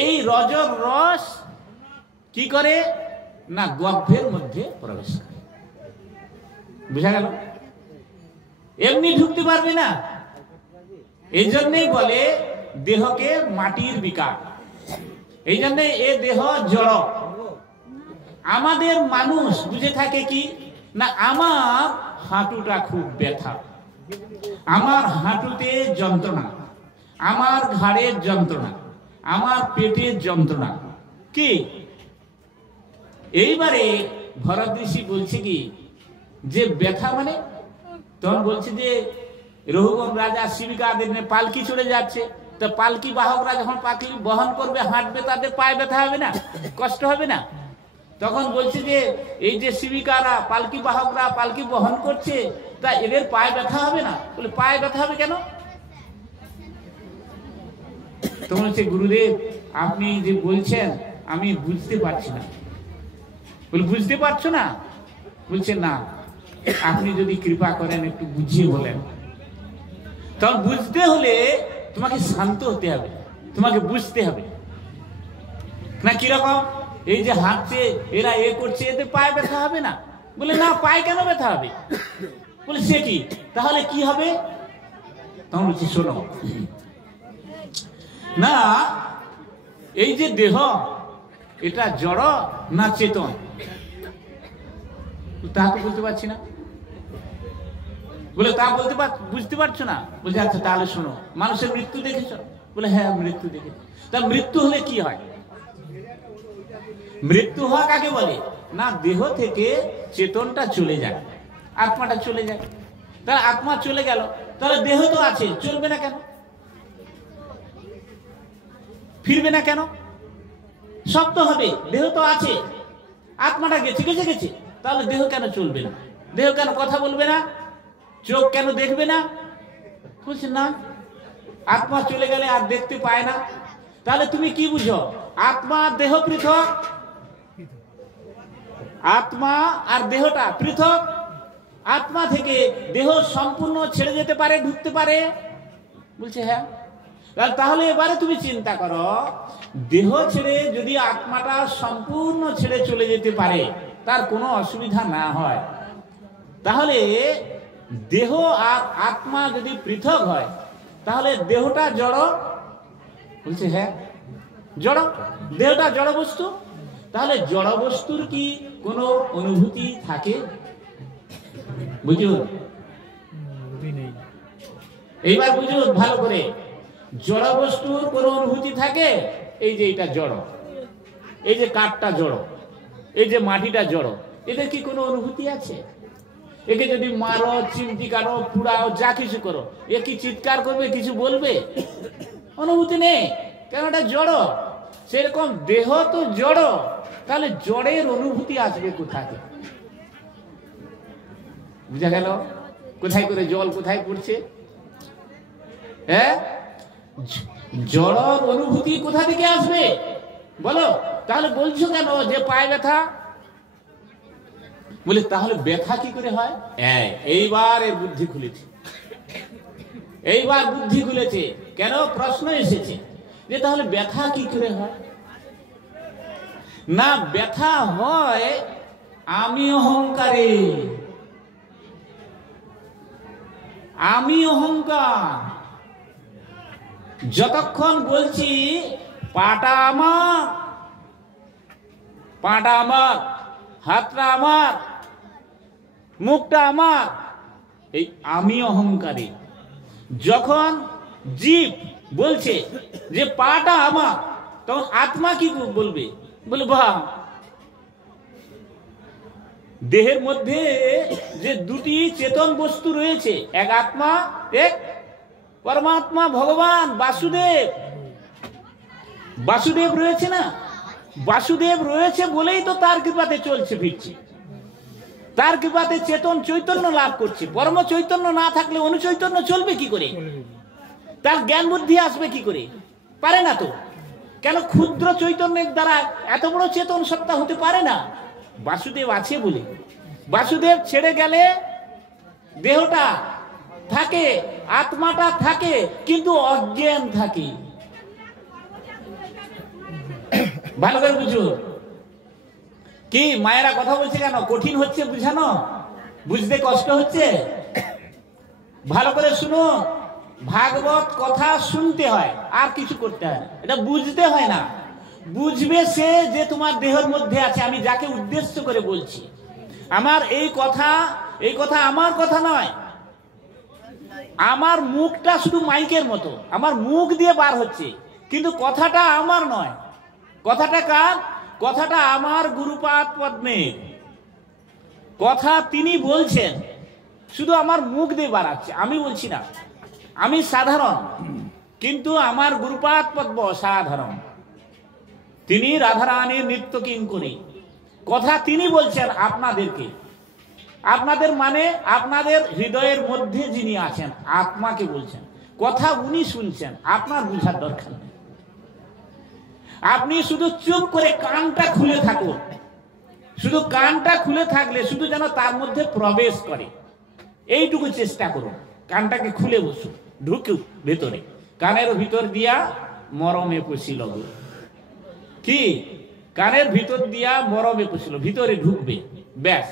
এই রজর রস কি করে না গর্ভের মধ্যে প্রবেশ করে। বুঝা গেল? এমনি ঢুকতে পারবে না। এই জন্যই বলে দেহকে মাটির বিকার। এই জন্য এ দেহ জড়। আমাদের মানুষ বুঝে থাকে কি না আমার হাঁটুটা খুব ব্যথা, আমার হাঁটুতে যন্ত্রণা, আমার ঘাড়ের যন্ত্রণা, আমার পেটের যন্ত্রণা। কি? এইবারে ভরত ঋষি বলছে কি যে ব্যথা মানে, তখন বলছে যে রঘুগণ রাজা শিবিকাদের পালকি চড়ে যাচ্ছে, তো পালকি বাহকরা যখন পালকি বহন করবে হাঁটবে তাদের পায়ে ব্যথা হবে না? কষ্ট হবে না? তখন বলছে যে এই যে শিবিকারা পালকি বাহকরা পালকি বহন করছে তা এদের পায়ে ব্যথা হবে না? বলে পায়ে ব্যথা হবে কেন? তো বলছে গুরুদেব আপনি যে বলছেন আমি বুঝতে পারছি না। বলে বুঝতে পারছো না? বলছে না, আপনি যদি কৃপা করেন একটু বুঝিয়ে বলেন। তখন বুঝতে হলে তোমাকে শান্ত হতে হবে, তোমাকে বুঝতে হবে না। কিরকম? এই যে হাঁটছে এরা এ করছে, এদের পায়ে ব্যথা হবে না? বলে না, পায়ে কেন ব্যথা হবে? বলে সে কি, তাহলে কি হবে? তখন বলছি শোনো না, এই যে দেহ এটা জড় না চেতন তা তো বলতে পারছি না। বলে তা বুঝতে পারছো না? বলছে আচ্ছা তাহলে শোনো, মানুষের মৃত্যু দেখেছ? বলে হ্যাঁ মৃত্যু দেখেছি। তা মৃত্যু হলে কি হয়? মৃত্যু হওয়া কাকে বলে না দেহ থেকে চেতনটা চলে যায়, আত্মাটা চলে যায়। তাহলে আত্মা চলে গেল, তাহলে দেহ তো আছে, চলবে না কেন? ফিরবে না কেন? সব তো হবে, দেহ তো আছে, আত্মাটা গেছে গেছে গেছে, তাহলে দেহ কেন চলবে না? দেহ কেন কথা বলবে না? চোখ কেন দেখবে না? বলছে না, আত্মা চলে গেলে আর দেখতে পায় না। তাহলে তুমি কি বুঝো? আত্মা দেহ পৃথক, আত্মা আর দেহটা পৃথক। আত্মা থেকে দেহ সম্পূর্ণ ছেড়ে যেতে পারে, ঢুকতে পারে? বলছে হ্যাঁ। তাহলে এবারে তুমি চিন্তা করো, দেহ ছেড়ে যদি আত্মাটা সম্পূর্ণ ছেড়ে চলে যেতে পারে, তার কোনো অসুবিধা না হয়, তাহলে দেহ আর আত্মা যদি পৃথক হয় তাহলে দেহটা জড়? বলছে হ্যাঁ জড়, দেহটা জড় বস্তু। তাহলে জড় বস্তুর কি কোনো অনুভূতি থাকে? বুঝুন, এইবার বুঝুন ভালো করে, জড় বস্তুর কোনো অনুভূতি থাকে? এই যে এটা জড়, এই যে কাঠটা জড়, এই যে মাটিটা জড়, এদের কি কোনো অনুভূতি আছে? একে যদি মারো, চিমটি কাটো, পুড়াও, যা কিছু করো, এ কি চিৎকার করবে, কিছু বলবে? অনুভূতি নেই, কেন এটা জড়। সেরকম দেহ তো জড়, তাহলে জড়ের অনুভূতি আসবে কোথা থেকে? বুঝা গেল? কোথায় করে জল কোথায় পড়ছে? হ্যাঁ, জড় অনুভূতি কোথা থেকে আসবে বলো? তাহলে বলছো কেন যে পায়ে ব্যথা? বলে তাহলে ব্যথা কি করে হয়? এইবার এর বুদ্ধি খুলেছে, এইবার বুদ্ধি খুলেছে। কেন? প্রশ্ন এসেছে যে তাহলে ব্যথা কি করে হয়? না, ব্যথা হয় আমি অহংকারে। আমি অহংকার যতক্ষণ বলছি পাটা আমার, পাটা আমার, হাতটা আমার, মুখটা আমার, এই আমি অহংকারী। যখন জীব বলছে যে পাটা আমার, তখন আত্মা কি বলবে? বলে বাহ, দেহের মধ্যে যে দুটি চেতন বস্তু রয়েছে, এক আত্মা, এক পরমাত্মা, ভগবান বাসুদেব। বাসুদেব রয়েছে না, বাসুদেব রয়েছে বলেই তো তার কৃপাতে চলছে ফিরছে, তার কৃপাতে চেতন চৈতন্য লাভ করছে। পরম চৈতন্য না থাকলে অনুচৈতন্য চলবে কি করে? তার জ্ঞান বুদ্ধি আসবে কি করে? পারে না তো। কেন? ক্ষুদ্র চৈতন্যের দ্বারা এত বড় চেতন সত্তা হতে পারে না। বাসুদেব আছে বলে। বাসুদেব ছেড়ে গেলে দেহটা থাকে, আত্মাটা থাকে, কিন্তু অজ্ঞান থাকে। ভালো করে বুঝুন। কি মায়েরা কথা বলছে কেন? কঠিন হচ্ছে বুঝানো, বুঝতে কষ্ট হচ্ছে? ভালো করে শুনো, ভাগবত কথা শুনতে হয়, আর কিছু করতে হয় না, এটা বুঝতে হয় না। বুঝবে সে যে তোমার দেহের মধ্যে আছে। আমি যাকে উদ্দেশ্য করে বলছি, আমার এই কথা আমার কথা নয়। আমার মুখটা শুধু মাইকের মতো, আমার মুখ দিয়ে বার হচ্ছে, কিন্তু কথাটা আমার নয়। কথাটা কার? কথাটা আমার গুরুপাদ পদ্মের কথা। তিনি বলছেন, শুধু আমার মুখ দিয়ে বাড়াচ্ছে, আমি বলছি না। আমি সাধারণ, কিন্তু আমার গুরুপাদ পদ্ম সাধারণ। তিনি রাধারানীর নিত্য কিঙ্করী। কথা তিনি বলছেন আপনাদেরকে, আপনাদের মানে আপনাদের হৃদয়ের মধ্যে যিনি আছেন আত্মাকে বলছেন। কথা উনি শুনছেন, আপনার বুঝার দরকার নেই। আপনি শুধু চুপ করে কানটা খুলে থাকুন। শুধু কানটা খুলে থাকলে শুধু যেন তার মধ্যে প্রবেশ করে, এইটুকু চেষ্টা করুন। কানটাকে খুলে বসুন, ঢুকুক ভেতরে। কানের ভিতর দিয়া মরমে পশিল। কি? কানের ভিতর দিয়া মরমে পশিল, ভিতরে ঢুকবে, ব্যাস।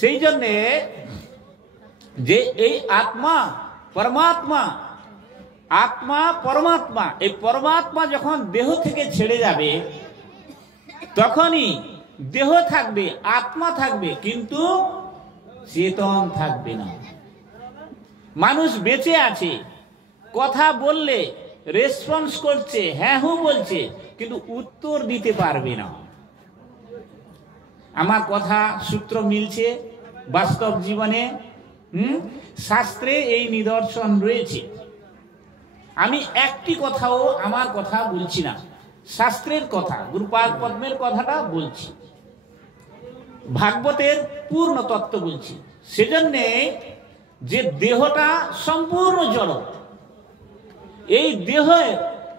সেই জন্যে যে এই আত্মা পরমাত্মা, আত্মা পরমাত্মা, এই পরমাত্মা যখন দেহ থেকে ছেড়ে যাবে তখনই দেহ থাকবে, আত্মা থাকবে, কিন্তু চেতন থাকবে না। মানুষ বেঁচে আছে, কথা বললে রেসপন্স করছে, হ্যাঁ হু বলছে, কিন্তু উত্তর দিতে পারবে না। আমার কথা সূত্র মিলছে বাস্তব জীবনে। শাস্ত্রে এই নিদর্শন রয়েছে। আমি একটি কথাও আমার কথা বলছি না, শাস্ত্রের কথা, গুরুপাদ পদ্মের কথাটা বলছি, ভাগবতের পূর্ণ তত্ত্ব বলছি। সেজন্যে যে দেহটা সম্পূর্ণ জড়, এই দেহের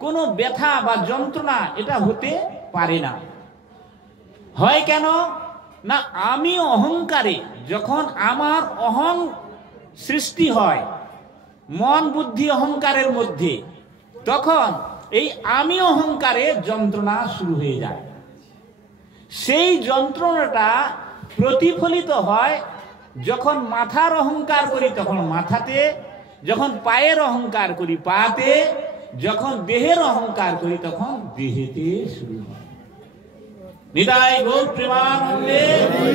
কোনো ব্যথা বা যন্ত্রণা এটা হতে পারে না। হয় কেন না, আমি অহংকারে যখন আমার অহং সৃষ্টি হয় মন বুদ্ধি অহংকারের মধ্যে, তখন এই আমি অহংকারে যন্ত্রণা শুরু হয়ে যায়। সেই যন্ত্রণাটা প্রতিফলিত হয় যখন মাথার অহংকার করি তখন মাথাতে, যখন পায়ের অহংকার করি পাতে, যখন দেহের অহংকার করি তখন দেহেতে শুরু হয়। নিতাই গৌর প্রেমানন্দে হরি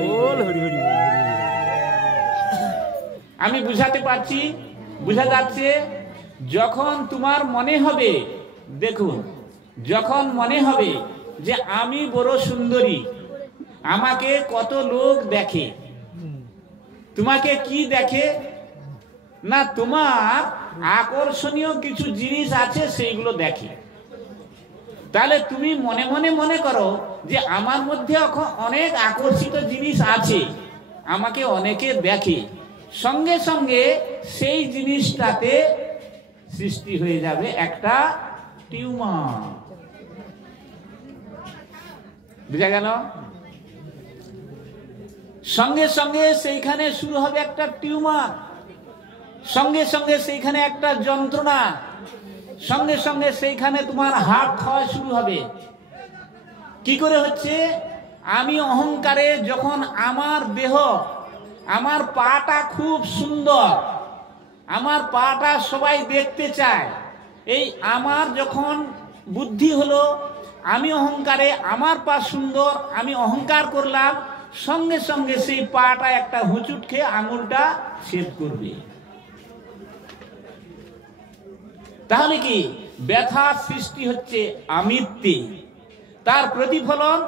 বল, হরি হরি। আমি বুঝাতে পারছি, বুঝা যাচ্ছে? যখন তোমার মনে হবে, দেখুন, যখন মনে হবে যে আমি বড় সুন্দরী, আমাকে কত লোক দেখে, তোমাকে কি দেখে না, তোমার আকর্ষণীয় কিছু জিনিস আছে সেইগুলো দেখে। তাহলে তুমি মনে মনে মনে করো যে আমার মধ্যে অনেক আকর্ষিত জিনিস আছে, আমাকে অনেকে দেখে, সঙ্গে সঙ্গে সেই জিনিসটাতে সৃষ্টি হয়ে যাবে একটা টিউমার। বুঝা গেল? সঙ্গে সঙ্গে সেইখানে শুরু হবে একটা টিউমার, সঙ্গে সঙ্গে সেইখানে একটা যন্ত্রণা, সঙ্গে সঙ্গে সেইখানে তোমার হার্ট ক্ষয় শুরু হবে। কি করে হচ্ছে? আমি অহংকারে যখন আমার দেহ, আমার পাটা খুব সুন্দর, আমার পাটা সবাই দেখতে চায়, এই আমার যখন বুদ্ধি হলো আমি অহংকারে আমার পা সুন্দর, আমি অহংকার করলাম, সঙ্গে সঙ্গে সেই পাটা একটা হুঁচুট খেয়ে আঙুলটা ছেদ করবে। তাহলে কি ব্যথার সৃষ্টি হচ্ছে আমিত্বে, তার প্রতিফলন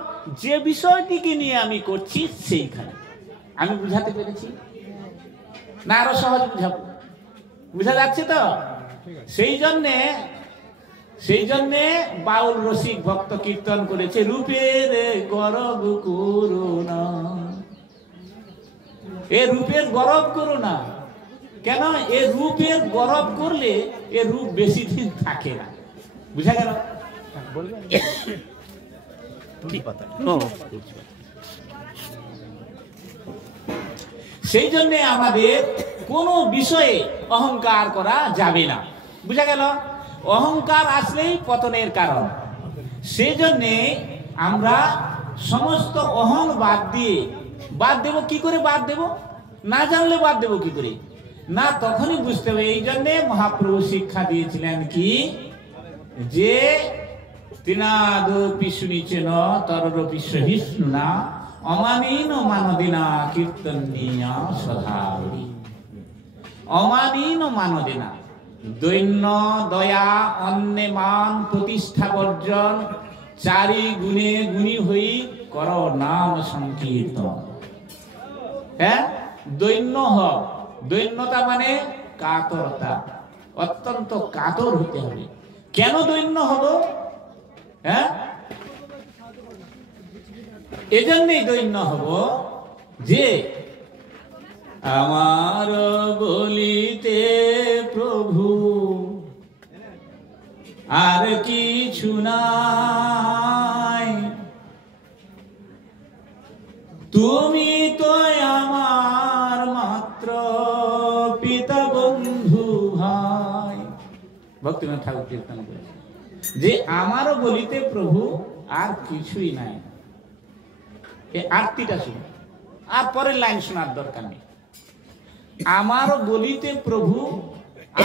যে বিষয়টিকে নিয়ে আমি করছি সেইখানে। আমি বুঝাতে পেরেছি না? আরো সহজ বুঝাবো, বুঝা যাচ্ছে তো? সেই জন্যে বাউল রসিক ভক্ত কীর্তন করেছে, রূপের গরব করো না, এ রূপের গরব করো না। কেন? এ রূপের গরব করলে এ রূপ বেশি দিন থাকে না। বুঝা গেল? সেই জন্য আমাদের কোনো বিষয়ে অহংকার করা যাবে না। বুঝা গেল? অহংকার আসলেই পতনের কারণ। সেই জন্যে আমরা সমস্ত অহং বাদ দেব। কি করে বাদ দেব? না জানলে বাদ দেব কি করে? না, তখনই বুঝতে হবে। এই জন্যে মহাপ্রভু শিক্ষা দিয়েছিলেন কি, যে তিনাদপি শুনিছেন তররপি সহিষ্ণু না অমানীন মানদিনা কীর্তনীয়া সধাবলি। অমানীন মানদিনা, দৈন্য দয়া অন্যে মান প্রতিষ্ঠা বর্জন, চারি গুণে গুণী হই কর নাম সংকীর্তন। হ্যাঁ, দৈন্য হও। দৈন্যতা মানে কাতরতা, অত্যন্ত কাতর হতে হবে। কেন দৈন্য হব? হ্যাঁ, এজন্যই দৈন্য হব যে আমার বলিতে প্রভু আর কিছু নাই, তুমি তো আমার মাত্র পিতা বন্ধু ভাই। ভক্তিনাথ ঠাকুর কীর্তন করেছে যে আমারও বলিতে প্রভু আর কিছুই নাই। এই আরতিটা শুনে আর পরের লাইন শোনার দরকার নেই। আমারও বলিতে প্রভু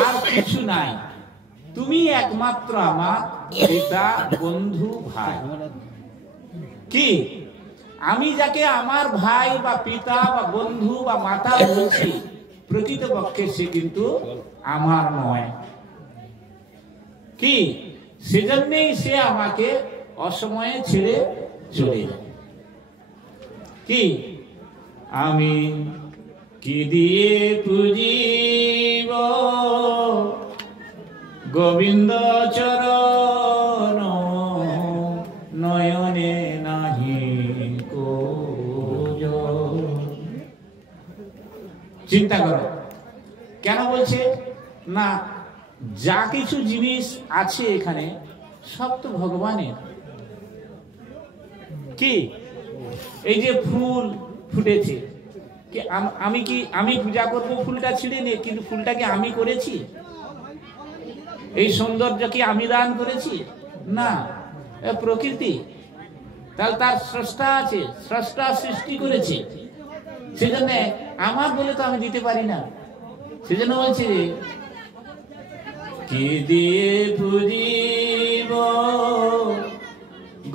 আর কিছু নাই, তুমি একমাত্র আমার পিতা বন্ধু ভাই। কি আমি যাকে আমার ভাই বা পিতা বা বন্ধু বা মাতা বলছি, প্রকৃতপক্ষে সে কিন্তু আমার নয়। কি সেজন্যই সে আমাকে অসময়ে ছেড়ে চলে যায়। কি আমি কি দিয়ে পুজিব গোবিন্দ চরণ নয়নে নাহি কোজ। চিন্তা করো, কেন বলছে না যা কিছু জিনিস আছে এখানে সব তো ভগবানের। কি এই যে ফুল ফুটেছে, আমি পূজা করব ফুলটা ছিঁড়ে নিয়ে, কিন্তু ফুলটা কি আমি করেছি? এই সৌন্দর্য কি আমি দান করেছি? না, প্রকৃতি। তাহলে তার স্রষ্টা আছে, স্রষ্টা সৃষ্টি করেছে, সেজন্য আমার বলে তো আমি দিতে পারি না। সেজন্য বলছে কি দিয়ে পুজিব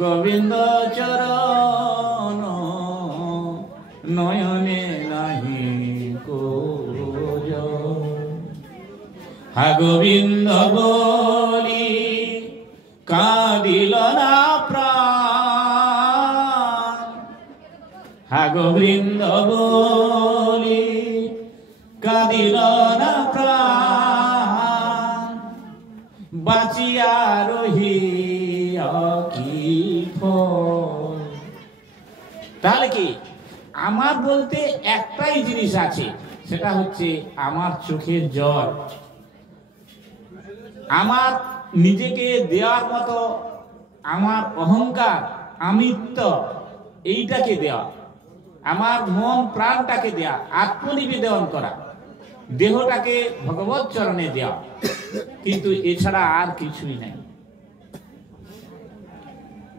গোবিন্দ চরণ, নয়নে নাহি কোজ। হা গোবিন্দ বলি কাঁদিল না প্রাণ, হা গোবিন্দ বলি কাঁদিল না প্রাণ, বাঁচিয়া রহিয়া কি ফল। তাহলে কি আমার বলতে একটাই জিনিস আছে, সেটা হচ্ছে আমার চোখের জল। আমার নিজেকে দেওয়ার মতো আমার অহংকার, আমিত্ব, এইটাকে দেওয়া, আমার মন প্রাণটাকে দেয়া, আত্মনিবেদন করা, দেহটাকে ভগবত চরণে দেওয়া, কিন্তু এছাড়া আর কিছুই নাই,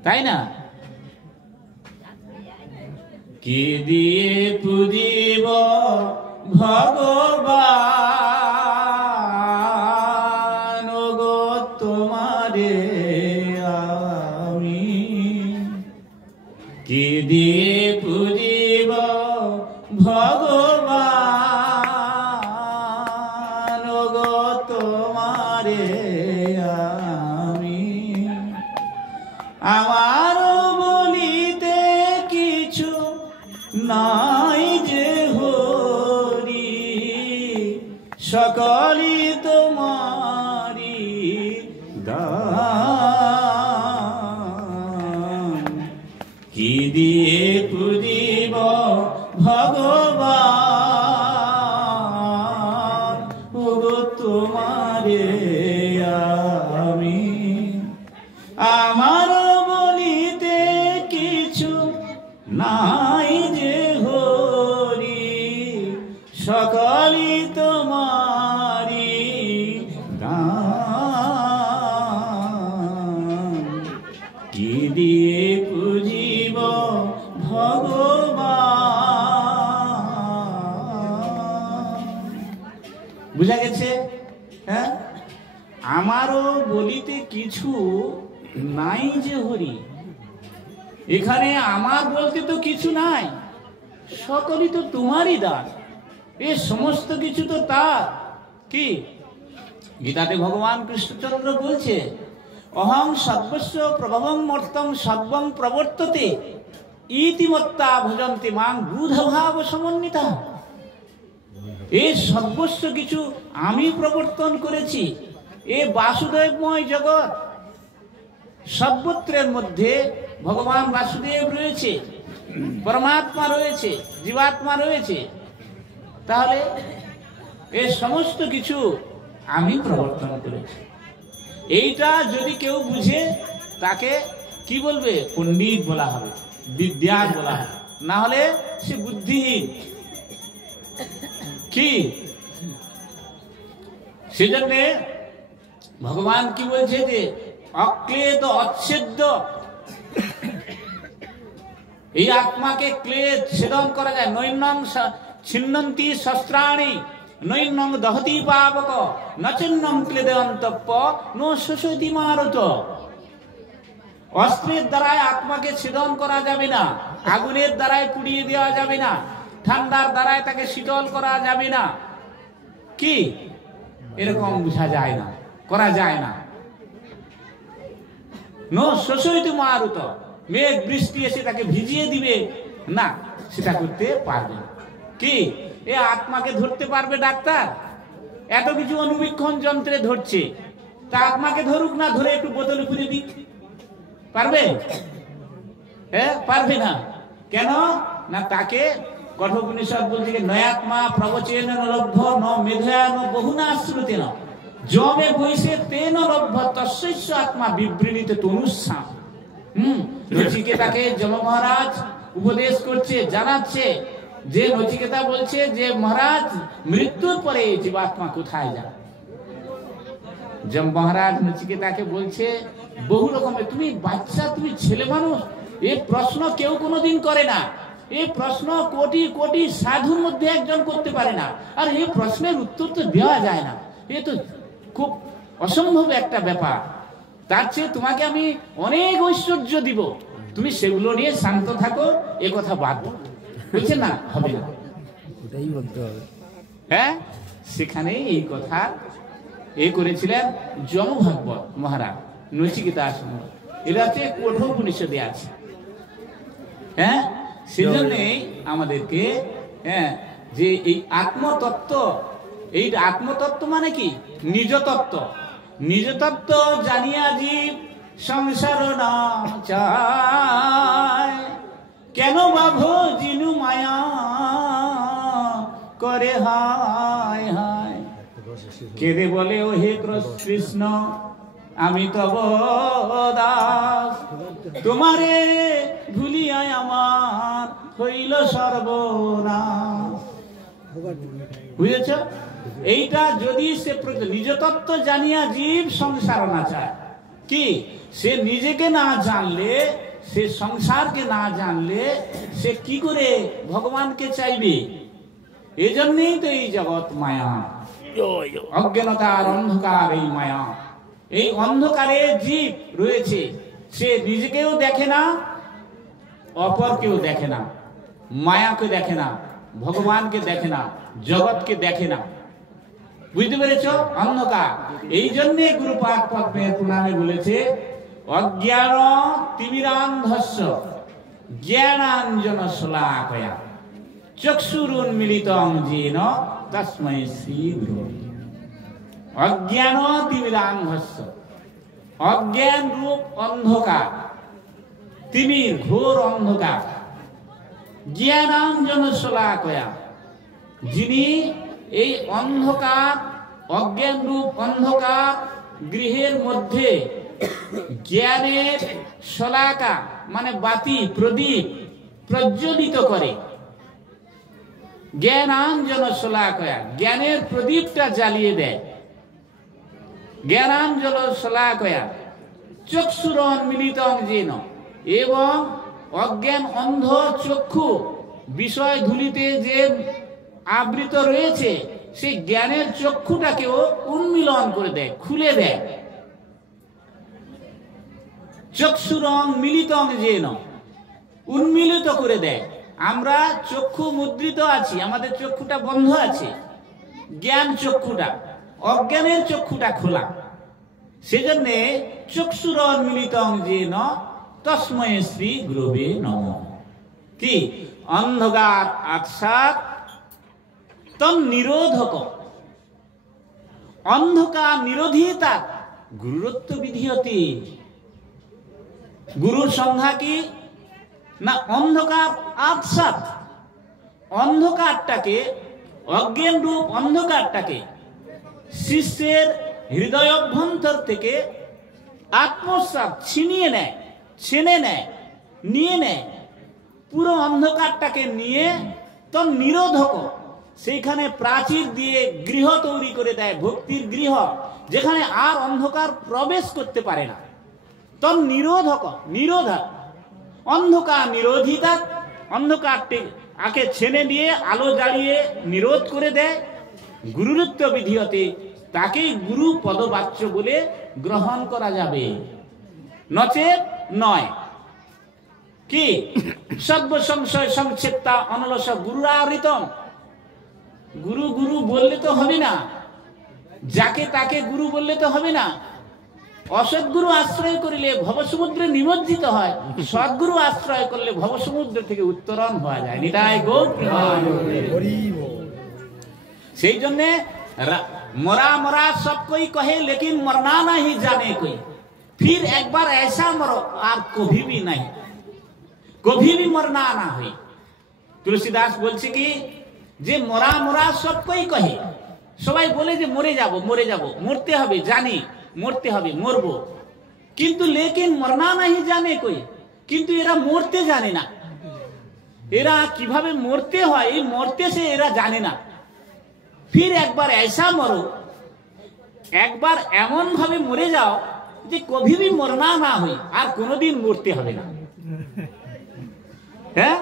তাই না? কি দিয়ে পুজিব ভগবান গো তোমারে আমি, কি দিয়ে পুজিব ভগবান গো তোমারে আমি। আমার বলিতে কিছু নাই যে হরি, সকলি তোমারি দান। কি দিয়ে পুজিব ভগবান ওগো তোমারে আমি। আমার বলিতে কিছু নাই যে হরি, সকলি তোমারি দান। কি দিয়ে পুজিব ভগবান। বুঝা গেছে? হ্যাঁ, আমারও বলিতে কিছু নাই যে হরি। এখানে আমার বলতে তো কিছু নাই, সকলই তো তোমারই দান, এ সমস্ত কিছু তো তার। কি গীতাতে ভগবান কৃষ্ণচন্দ্র বলছে, অহং সর্বস্ব প্রভবং মর্তং সর্বং প্রবর্ততে ইতিমত্তা ভজন্তি মাং বুধভাব সমন্বিতা। এই সর্বস্ব কিছু আমি প্রবর্তন করেছি। এ বাসুদেবময় জগৎ, সর্বত্রের মধ্যে ভগবান বাসুদেব রয়েছে, পরমাত্মা রয়েছে, জীবাত্মা রয়েছে। তাহলে এই সমস্ত কিছু আমি প্রবর্তন করেছি। এইটা যদি কেউ বুঝে, তাকে কি বলবে? পণ্ডিত বলা হবে, বিদ্যান বলা হবে, না হলে সে বুদ্ধিহীন। কি সেজন্য ভগবান কি বলছে যে অক্লেদ অচ্ছেদ্য, এই আত্মাকে ক্লেদ ছেদন করা যায়। নৈন্যং ছিন্নন্তি শস্ত্রাণি নৈন্যং দহতি পাবক নচিন্নং ক্লেদন্তপ্য নো শোষতি মারুত। অস্ত্রের দ্বারায় আত্মাকে ছেদন করা যাবে না, আগুনের দ্বারায় পুড়িয়ে দেওয়া যাবে না, ঠান্ডার দ্বারায় তাকে শীতল করা যাবে না। কি এরকম বুঝা যায় না, করা যায় না। নো শোষিত মারুত, মেঘ বৃষ্টি এসে তাকে ভিজিয়ে দিবে না, সেটা করতে পারবে না। কি এ আত্মাকে ধরতে পারবে ডাক্তার? এত কিছু অনুবীক্ষণ যন্ত্রে ধরছে, তা আত্মাকে ধরুক না, ধরে একটু বোতলে পুরে দিক, পারবে? হ্যাঁ, পারবে না। কেন না? তাকে কঠোপনিষদ বলছে নয়াত্মা প্রবচেন লব্ধ ন মেধয়া ন বহুনা শ্রুতেন জমে বৈশে তেন লভ্য তস্যৈষ আত্মা বিবৃণীতে তনুস্যাম। নচিকেতাকে যম মহারাজ উপদেশ করছে, জানাচ্ছে যে নচিকেতা বলছে যে মহারাজ মৃত্যুর পরে জীবাত্মা কোথায় যায়। যম মহারাজ নচিকেতাকে বলছে বহু রকমের, তুমি বাচ্চা, তুমি ছেলে মানুষ, এই প্রশ্ন কেউ কোনোদিন করে না, এই প্রশ্ন কোটি কোটি সাধুর মধ্যে একজন করতে পারে না, আর এই প্রশ্নের উত্তর তো দেওয়া যায় না, এ তো খুব অসম্ভব একটা ব্যাপার। তার চেয়ে তোমাকে আমি অনেক ঐশ্বর্য দিব, তুমি সেগুলো নিয়ে শান্ত থাকো, এ কথা বাদ দাও। বলছে না, হবে না, ওটাই বলতে হবে। হ্যাঁ, সেখানে এই কথা এ করেছিলেন যম ভাগবত মহারাজ নচিকেতা আসন। এটা হচ্ছে কঠোপনিষদে আছে। হ্যাঁ, সেজন্যই আমাদেরকে যে এই আত্মতত্ত্ব, এই আত্মতত্ত্ব মানে কি? নিজ তত্ত্ব। নিজ তত্ত্ব জানিয়া জীব সংসার না চায়, কেন বাভো জিনু মায়া করে হায় হায়। কেঁদে বলে ও হে কৃষ্ণ আমি তব দাস, তোমারে ভুলিয়ায় আমার হইল সর্বনাশ। বুঝেছ? এইটা যদি সে নিজ তত্ত্ব জানিয়া জীব সংসার না চায়, কি সে নিজেকে না জানলে, সে সংসারকে না জানলে সে কি করে ভগবানকে চাইবে? এজন্যই তো এই জগৎ মায়া, অজ্ঞানতার অন্ধকার, এই মায়া, এই অন্ধকারে জীব রয়েছে। সে নিজেকেও দেখে না, অপরকেও দেখে না, মায়াকে দেখে না, ভগবানকে দেখে না, জগৎকে দেখে না। বুঝতে পেরেছ? অন্ধকার। এই জন্যে গুরুপাদ পদ্মের প্রণামে বলেছে অজ্ঞান তিমিরান্ধস্য জ্ঞানাঞ্জন শলাকয়া চক্ষুরুন্মিলিতং যেন তস্मै শ্রী গুরবে। অজ্ঞান তিমিরান্ধস্য, অজ্ঞান রূপ অন্ধকার, তিমির ঘোর অন্ধকার, জ্ঞানাঞ্জন শলাকয়া, যিনি এই অন্ধকার, অজ্ঞান রূপ অন্ধকার গৃহের মধ্যে জ্ঞানের শলাকা মানে বাতি, প্রদীপ প্রজ্বলিত করে। জ্ঞানাঞ্জন শলাকয়া, জ্ঞানের প্রদীপটা জ্বালিয়ে দেয়। জ্ঞানাঞ্জন শলাকয়া চক্ষুরুন্মিলিতং যেন, এবং অজ্ঞান অন্ধ চক্ষু বিষয় ধূলিতে যে আবৃত রয়েছে, সেই জ্ঞানের চক্ষুটাকেও উন্মিলন করে দেয়, খুলে দেয়। চক্ষুরং মিলিতং যেন, উন্মিলিত করে দেয়। আমরা চক্ষু মুদ্রিত আছি, আমাদের চক্ষুটা বন্ধ আছে, জ্ঞান চক্ষুটা, অজ্ঞানের চক্ষুটা খোলা। সেজন্যে চক্ষুরং মিলিতং যেন তস্मै শ্রী গুরবে নমঃ। কি অন্ধকার আচ্ছাদ তন নিরোধক, অন্ধকার নিরোধিতা গুরুত্ব বিধিয়তে। গুরুর সংজ্ঞা কি না? অন্ধকার আচ্ছাদ, অন্ধকারটাকে, অজ্ঞান রূপ অন্ধকারটাকে শিষ্যের হৃদয় অভ্যন্তর থেকে আত্মসাৎ ছিনিয়ে নেয়, ছেনে নেয়, নিয়ে নেয়। পুরো অন্ধকারটাকে নিয়ে তন নিরোধক, সেইখানে প্রাচীর দিয়ে গৃহ তৈরি করে দেয়, ভক্তির গৃহ, যেখানে আর অন্ধকার প্রবেশ করতে পারে না। তন নিরোধক, নিরোধক, অন্ধকার নিরোধিতা, অন্ধকারটি আকে ছেনে দিয়ে আলো জ্বালিয়ে নিরোধ করে দেয়। গুরুত্ব বিধিয়তে, তাকেই গুরু পদবাচ্য বলে গ্রহণ করা যাবে, নচেত নয়। কি সর্ব সংশয় সংক্ষেপ্তা অনলস গুরুরাবৃতম। গুরু গুরু বললে তো হবে না, যাকে তাকে গুরু বললে তো হবে না। অসৎগুরু আশ্রয় করিলে ভবসমুদ্রে নিমজ্জিত হয়, সদ্গুরু আশ্রয় করলে ভবসমুদ্র থেকে উত্তরণ হওয়া যায়। নিতাই গৌর প্রেমানন্দে। সেই জন্যে मरा मरा सब कोई कहे, लेकिन मरना नहीं जाने कोई। फिर एक बार ऐसा मरो और कभी भी नहीं, कभी भी मरना ना हुई। तुलसीदास बोलছে কি যে মরা মরা सब कोई कहे, সবাই বলে যে মরে যাব, মরে যাব, মরতে হবে, জানি মরতে হবে, মরবো, কিন্তু লেকিন মরনা নাহি জানে কই, কিন্তু এরা মরতে জানে না। এরা কিভাবে মরতে হয়, এই মরতে সে এরা জানে না। ফির একবার ऐसा মরো, একবার এমন ভাবে মরে যাও যে কभी भी মরনা না হয়, আর কোনোদিন মরতে হবে না। হ্যাঁ,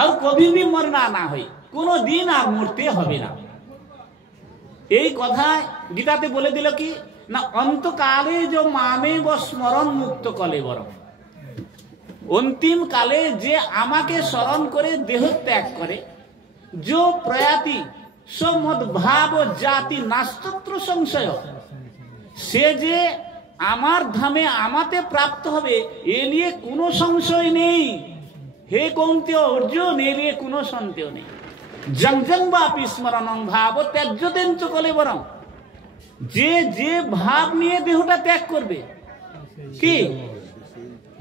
আর কभी भी মরনা না হয়, কোনোদিন আর মরতে হবে না। এই কথা গীতাতে বলে দিল কি না, অন্তকালে যে মামে ব স্মরণ মুক্ত কলে বরং, অন্তিম কালে যে আমাকে স্মরণ করে দেহ ত্যাগ করে, जो प्रयाति सो मद भाव जाति नास्तत्र संशय, সে যে আমার ধামে আমাতে প্রাপ্ত হবে এ নিয়ে কোনো সংশয় নেই। হে কৌন্তেয় অর্জুন, এ নিয়ে কোনো সন্দেহ নেই। জং জং বাপি স্মরণং ভাব ত্যাজ্যতেঞ্চ কলেবরং, যে যে ভাব নিয়ে দেহটা ত্যাগ করবে, কি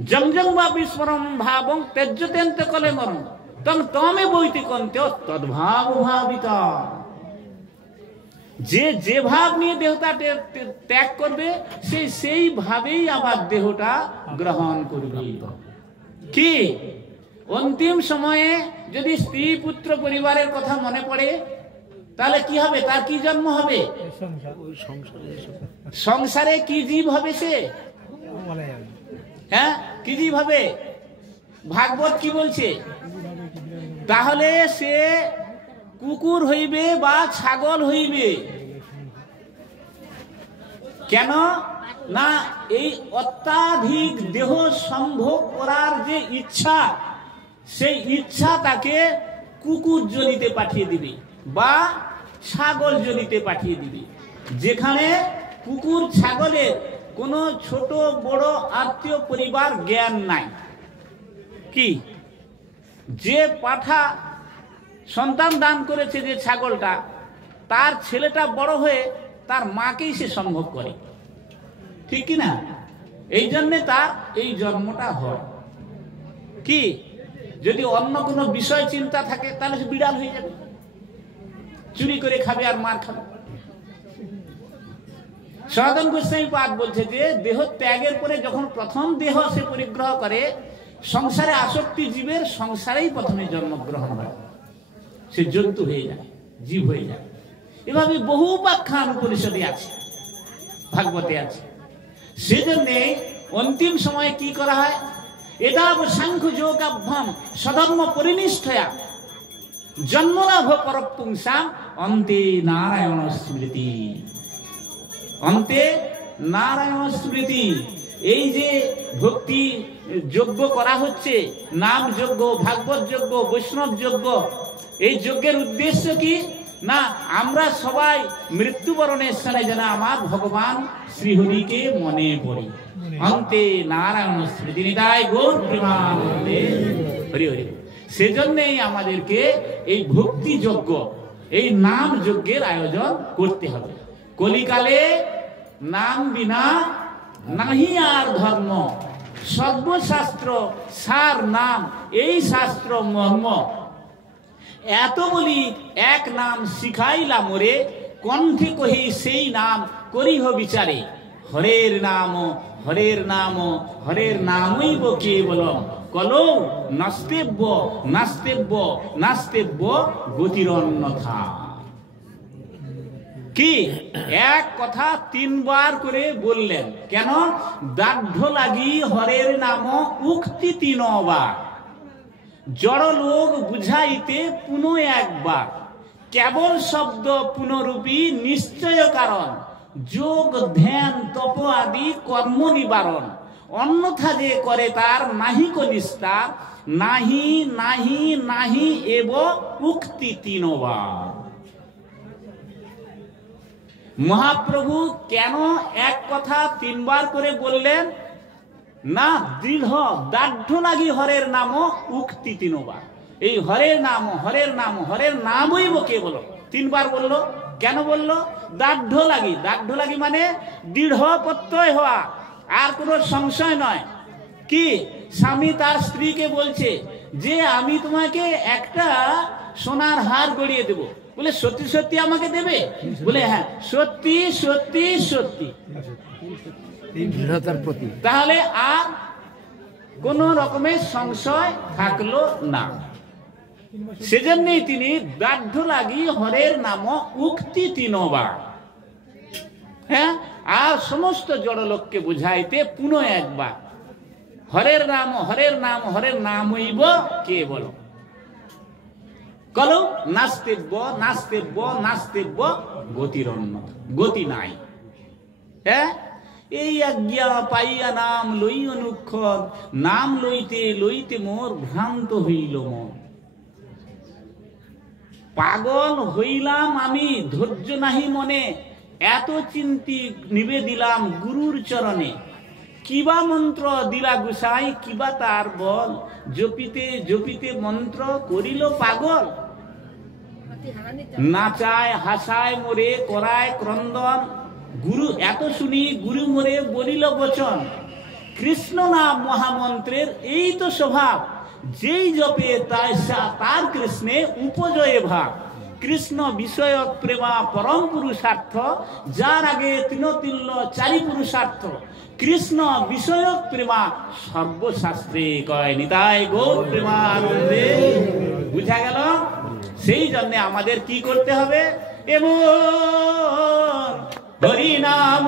জং জং বাপি স্মরণং ভাবং ত্যাজ্যতেঞ্চ কলেবরং তং তমে বৈতি কন্তেয় তদ্ভাব ভাবিত, যে যে ভাব নিয়ে দেহটা ত্যাগ করবে সে সেই ভাবেই আবার দেহটা গ্রহণ করবে। কি অন্তিম সময়ে যদি স্ত্রী পুত্র পরিবারের কথা মনে পড়ে, তাহলে কি হবে, তার কি জন্ম হবে, সংসারে কি জীব হবে সে, হ্যাঁ কি জীব হবে, ভাগবত কি বলছে, তাহলে সে কুকুর হইবে বা ছাগল হইবে। কেন না, এই অত্যাধিক দেহ সম্ভোগ করার যে ইচ্ছা, সেই ইচ্ছা তাকে কুকুর জনিতে পাঠিয়ে দিবে বা ছাগল জনিতে পাঠিয়ে দিবে। যেখানে কুকুর ছাগলের কোনো ছোট বড় আত্মীয় পরিবার জ্ঞান নাই। কি যে পাঠা সন্তান দান করেছে, যে ছাগলটা, তার ছেলেটা বড় হয়ে তার মাকেই সে সম্ভব করে, ঠিক কি না? এই জন্যে তার এই জন্মটা হয়। কি যদি অন্য কোনো বিষয় চিন্তা থাকে তাহলে সে বিড়াল হয়ে যাবে, চুরি করে খাবে আর মার খাবে। সনাতন গোস্বামী পাদ বলছে যে দেহ ত্যাগের পরে যখন প্রথম দেহ সে পরিগ্রহ করে, সংসারে আসক্তি জীবের সংসারেই প্রথমে জন্মগ্রহণ হয়, সে জন্তু হয়ে যায়, জীব হয়ে যায়। এভাবে বহু উপাখ্যান উপনিষদে আছে, ভাগবতে আছে। সেজন্য অন্তিম সময়ে কি করা হয়, এদাব সাংখ্য যোগাভ্যাম সধর্ম পরিনিষ্ঠয়া জন্মলাভ পরপুংসাম অন্তে নারায়ণ স্মৃতি, অন্তে নারায়ণ স্মৃতি। এই যে ভক্তি যজ্ঞ করা হচ্ছে, নাম যজ্ঞ, ভাগবত যজ্ঞ, বৈষ্ণব যজ্ঞ, এই যজ্ঞের উদ্দেশ্য কি না, আমরা সবাই মৃত্যুবরণের সময় যেন আমার ভগবান শ্রীহরিকে মনে পড়ি। অন্তে নারায়ণ স্মৃতি নিতাই গৌর প্রেমানন্দে হরি হরি। সেজন্যই আমাদেরকে এই ভক্তি যজ্ঞ, এই নাম যজ্ঞের আয়োজন করতে হবে। কলিকালে নাম বিনা নাহি আর ধর্ম, সর্বশাস্ত্র সার নাম, এই শাস্ত্র মর্ম। এত বলি এক নাম শিখাইলা মোরে, কণ্ঠে কহি সেই নাম করিহ বিচারে। হরের নাম হরের নাম হরের নামইব কেবলম, কলৌ নাস্তেব্য নাস্তেব্য নাস্তেব্য গতিরন্যথা। কি এক কথা তিনবার করে বললেন, কেন? দাঢ্য লাগি হরের নাম উক্তি তিনবার, জড় লোক বুঝাইতে পুনঃ একবার, কেবল শব্দ পুনরূপী নিশ্চয় কারণ, যোগ ধ্যান তপ আদি কর্ম নিবারণ, অন্যথা যে করে তার নাহিক নিস্তার, নাহি নাহি নাহি এব উক্তি তিনবার। মহাপ্রভু কেন এক কথা তিনবার করে বললেন না? দৃঢ় দাঢ্য লাগি হরের নাম উক্তি তিনবার। এই হরের নাম হরের নাম হরের নামই কেবল তিনবার বললো। কেন বললো? দাঢ্য লাগি। দাঢ্য লাগি মানে দৃঢ় প্রত্যয় হওয়া, আর কোনো সংশয় নয়। কি স্বামী তার স্ত্রীকে বলছে যে আমি তোমাকে একটা সোনার হার গড়িয়ে দেব। বলে সত্যি সত্যি আমাকে দেবে? বলে হ্যাঁ, সত্যি সত্যি সত্যি। তাহলে আর কোন রকমের সংশয় থাকলো না। সেজন্যই তিনি বাধ্য লাগি হরের নাম উক্তি 3 বার, হ্যাঁ, আর সমস্ত জড়লোককে বুঝাইতে পুনঃ একবার হরের নাম হরের নাম হরের নাম হইব কেবল। কলো নাস্তেব্য নাস্তেব্য নাস্তেব্য গতিরন্য, গতি নাই। হ্যাঁ, এই আজ্ঞা পাইয়া নাম লই অনুক্ষণ, নাম লইতে লইতে মোর ভ্রান্ত হইল মন। পাগল হইলাম আমি, ধৈর্য নাহি মনে, এত চিন্তি নিবেদিলাম গুরুর চরণে। কিবা মন্ত্র দিলা গুসাই, কিবা তার বল, জপিতে জপিতে মন্ত্র করিল পাগল। নাচায় হাসায় মোরে করায় ক্রন্দন, গুরু এত শুনি গুরু মোরে বলিল বচন। কৃষ্ণ নাম মহামন্ত্রের এই তো স্বভাব, যেই জপে তার কৃষ্ণে উপজয়ে ভাব। কৃষ্ণ বিষয়ক প্রেমা পরম পুরুষার্থ, যার আগে তৃণতুল্য 4 পুরুষার্থ। কৃষ্ণ বিষয়ক প্রেমা সর্বশাস্ত্রে কয় নিতাই গৌর প্রেমানন্দে। বুঝা গেল? সেই জন্য আমাদের কি করতে হবে? এমন হরি নাম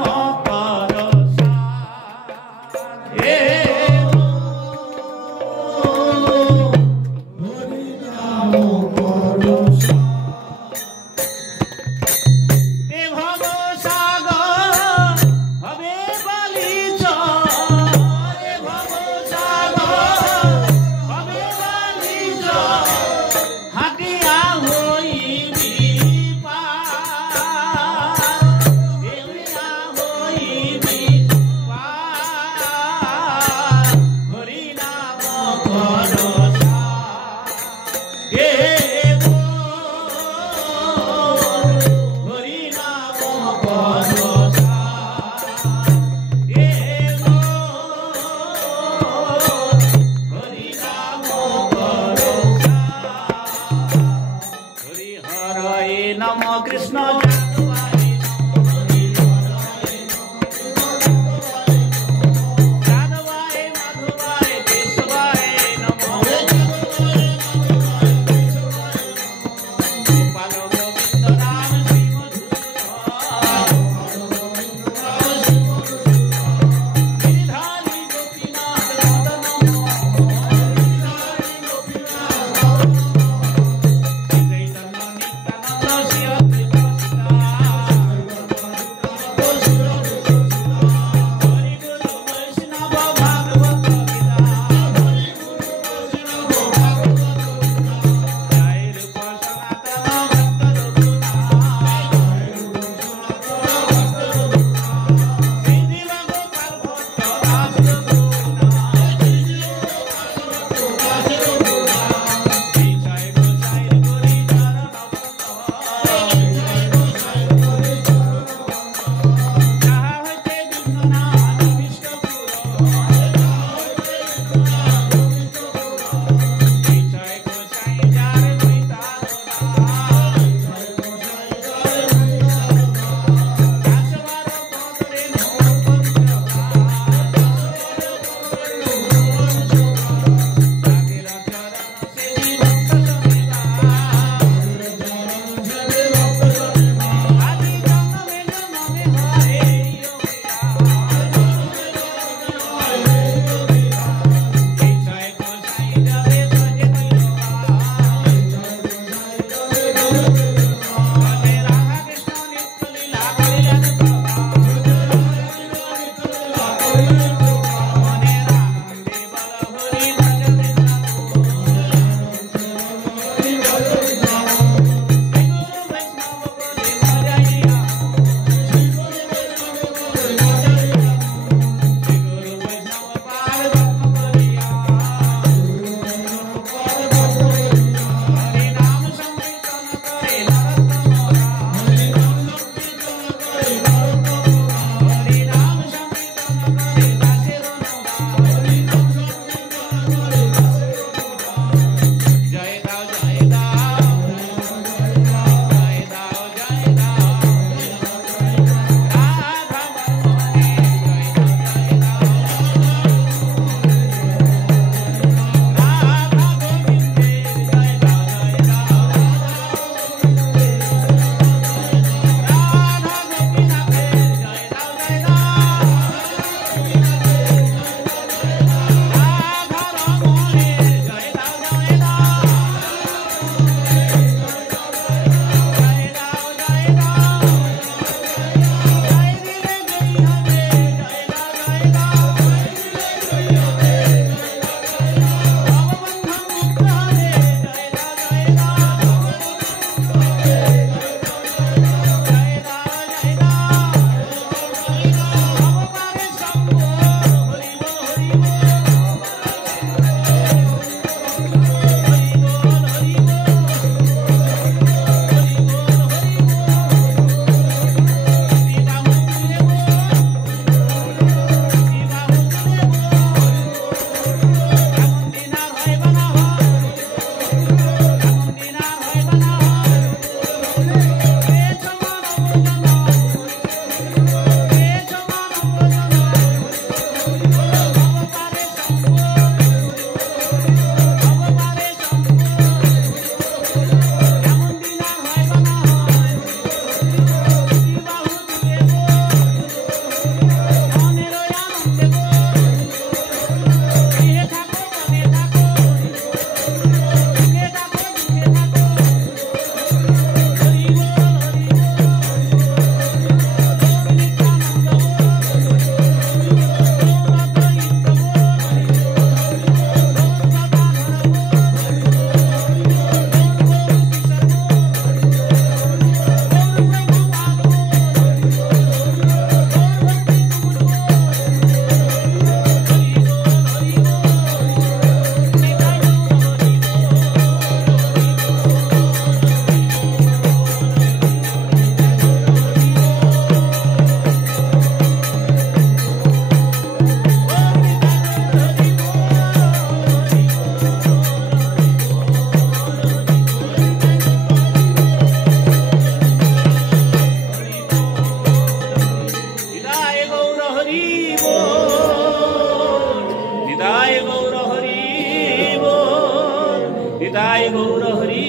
নিতাই গৌর হরি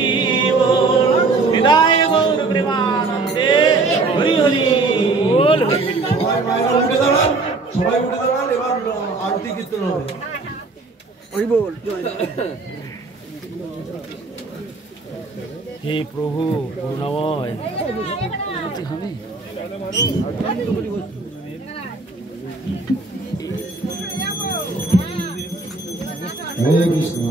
বল, নিতাই গৌর প্রেমানন্দে হরি হরি বল। সবাই মায়েরা উঠে দাঁড়ান, সবাই উঠে দাঁড়ান, এবার আরতি কীর্তন হবে। হরি বল। হে প্রভু করুণাময়, হরে কৃষ্ণ।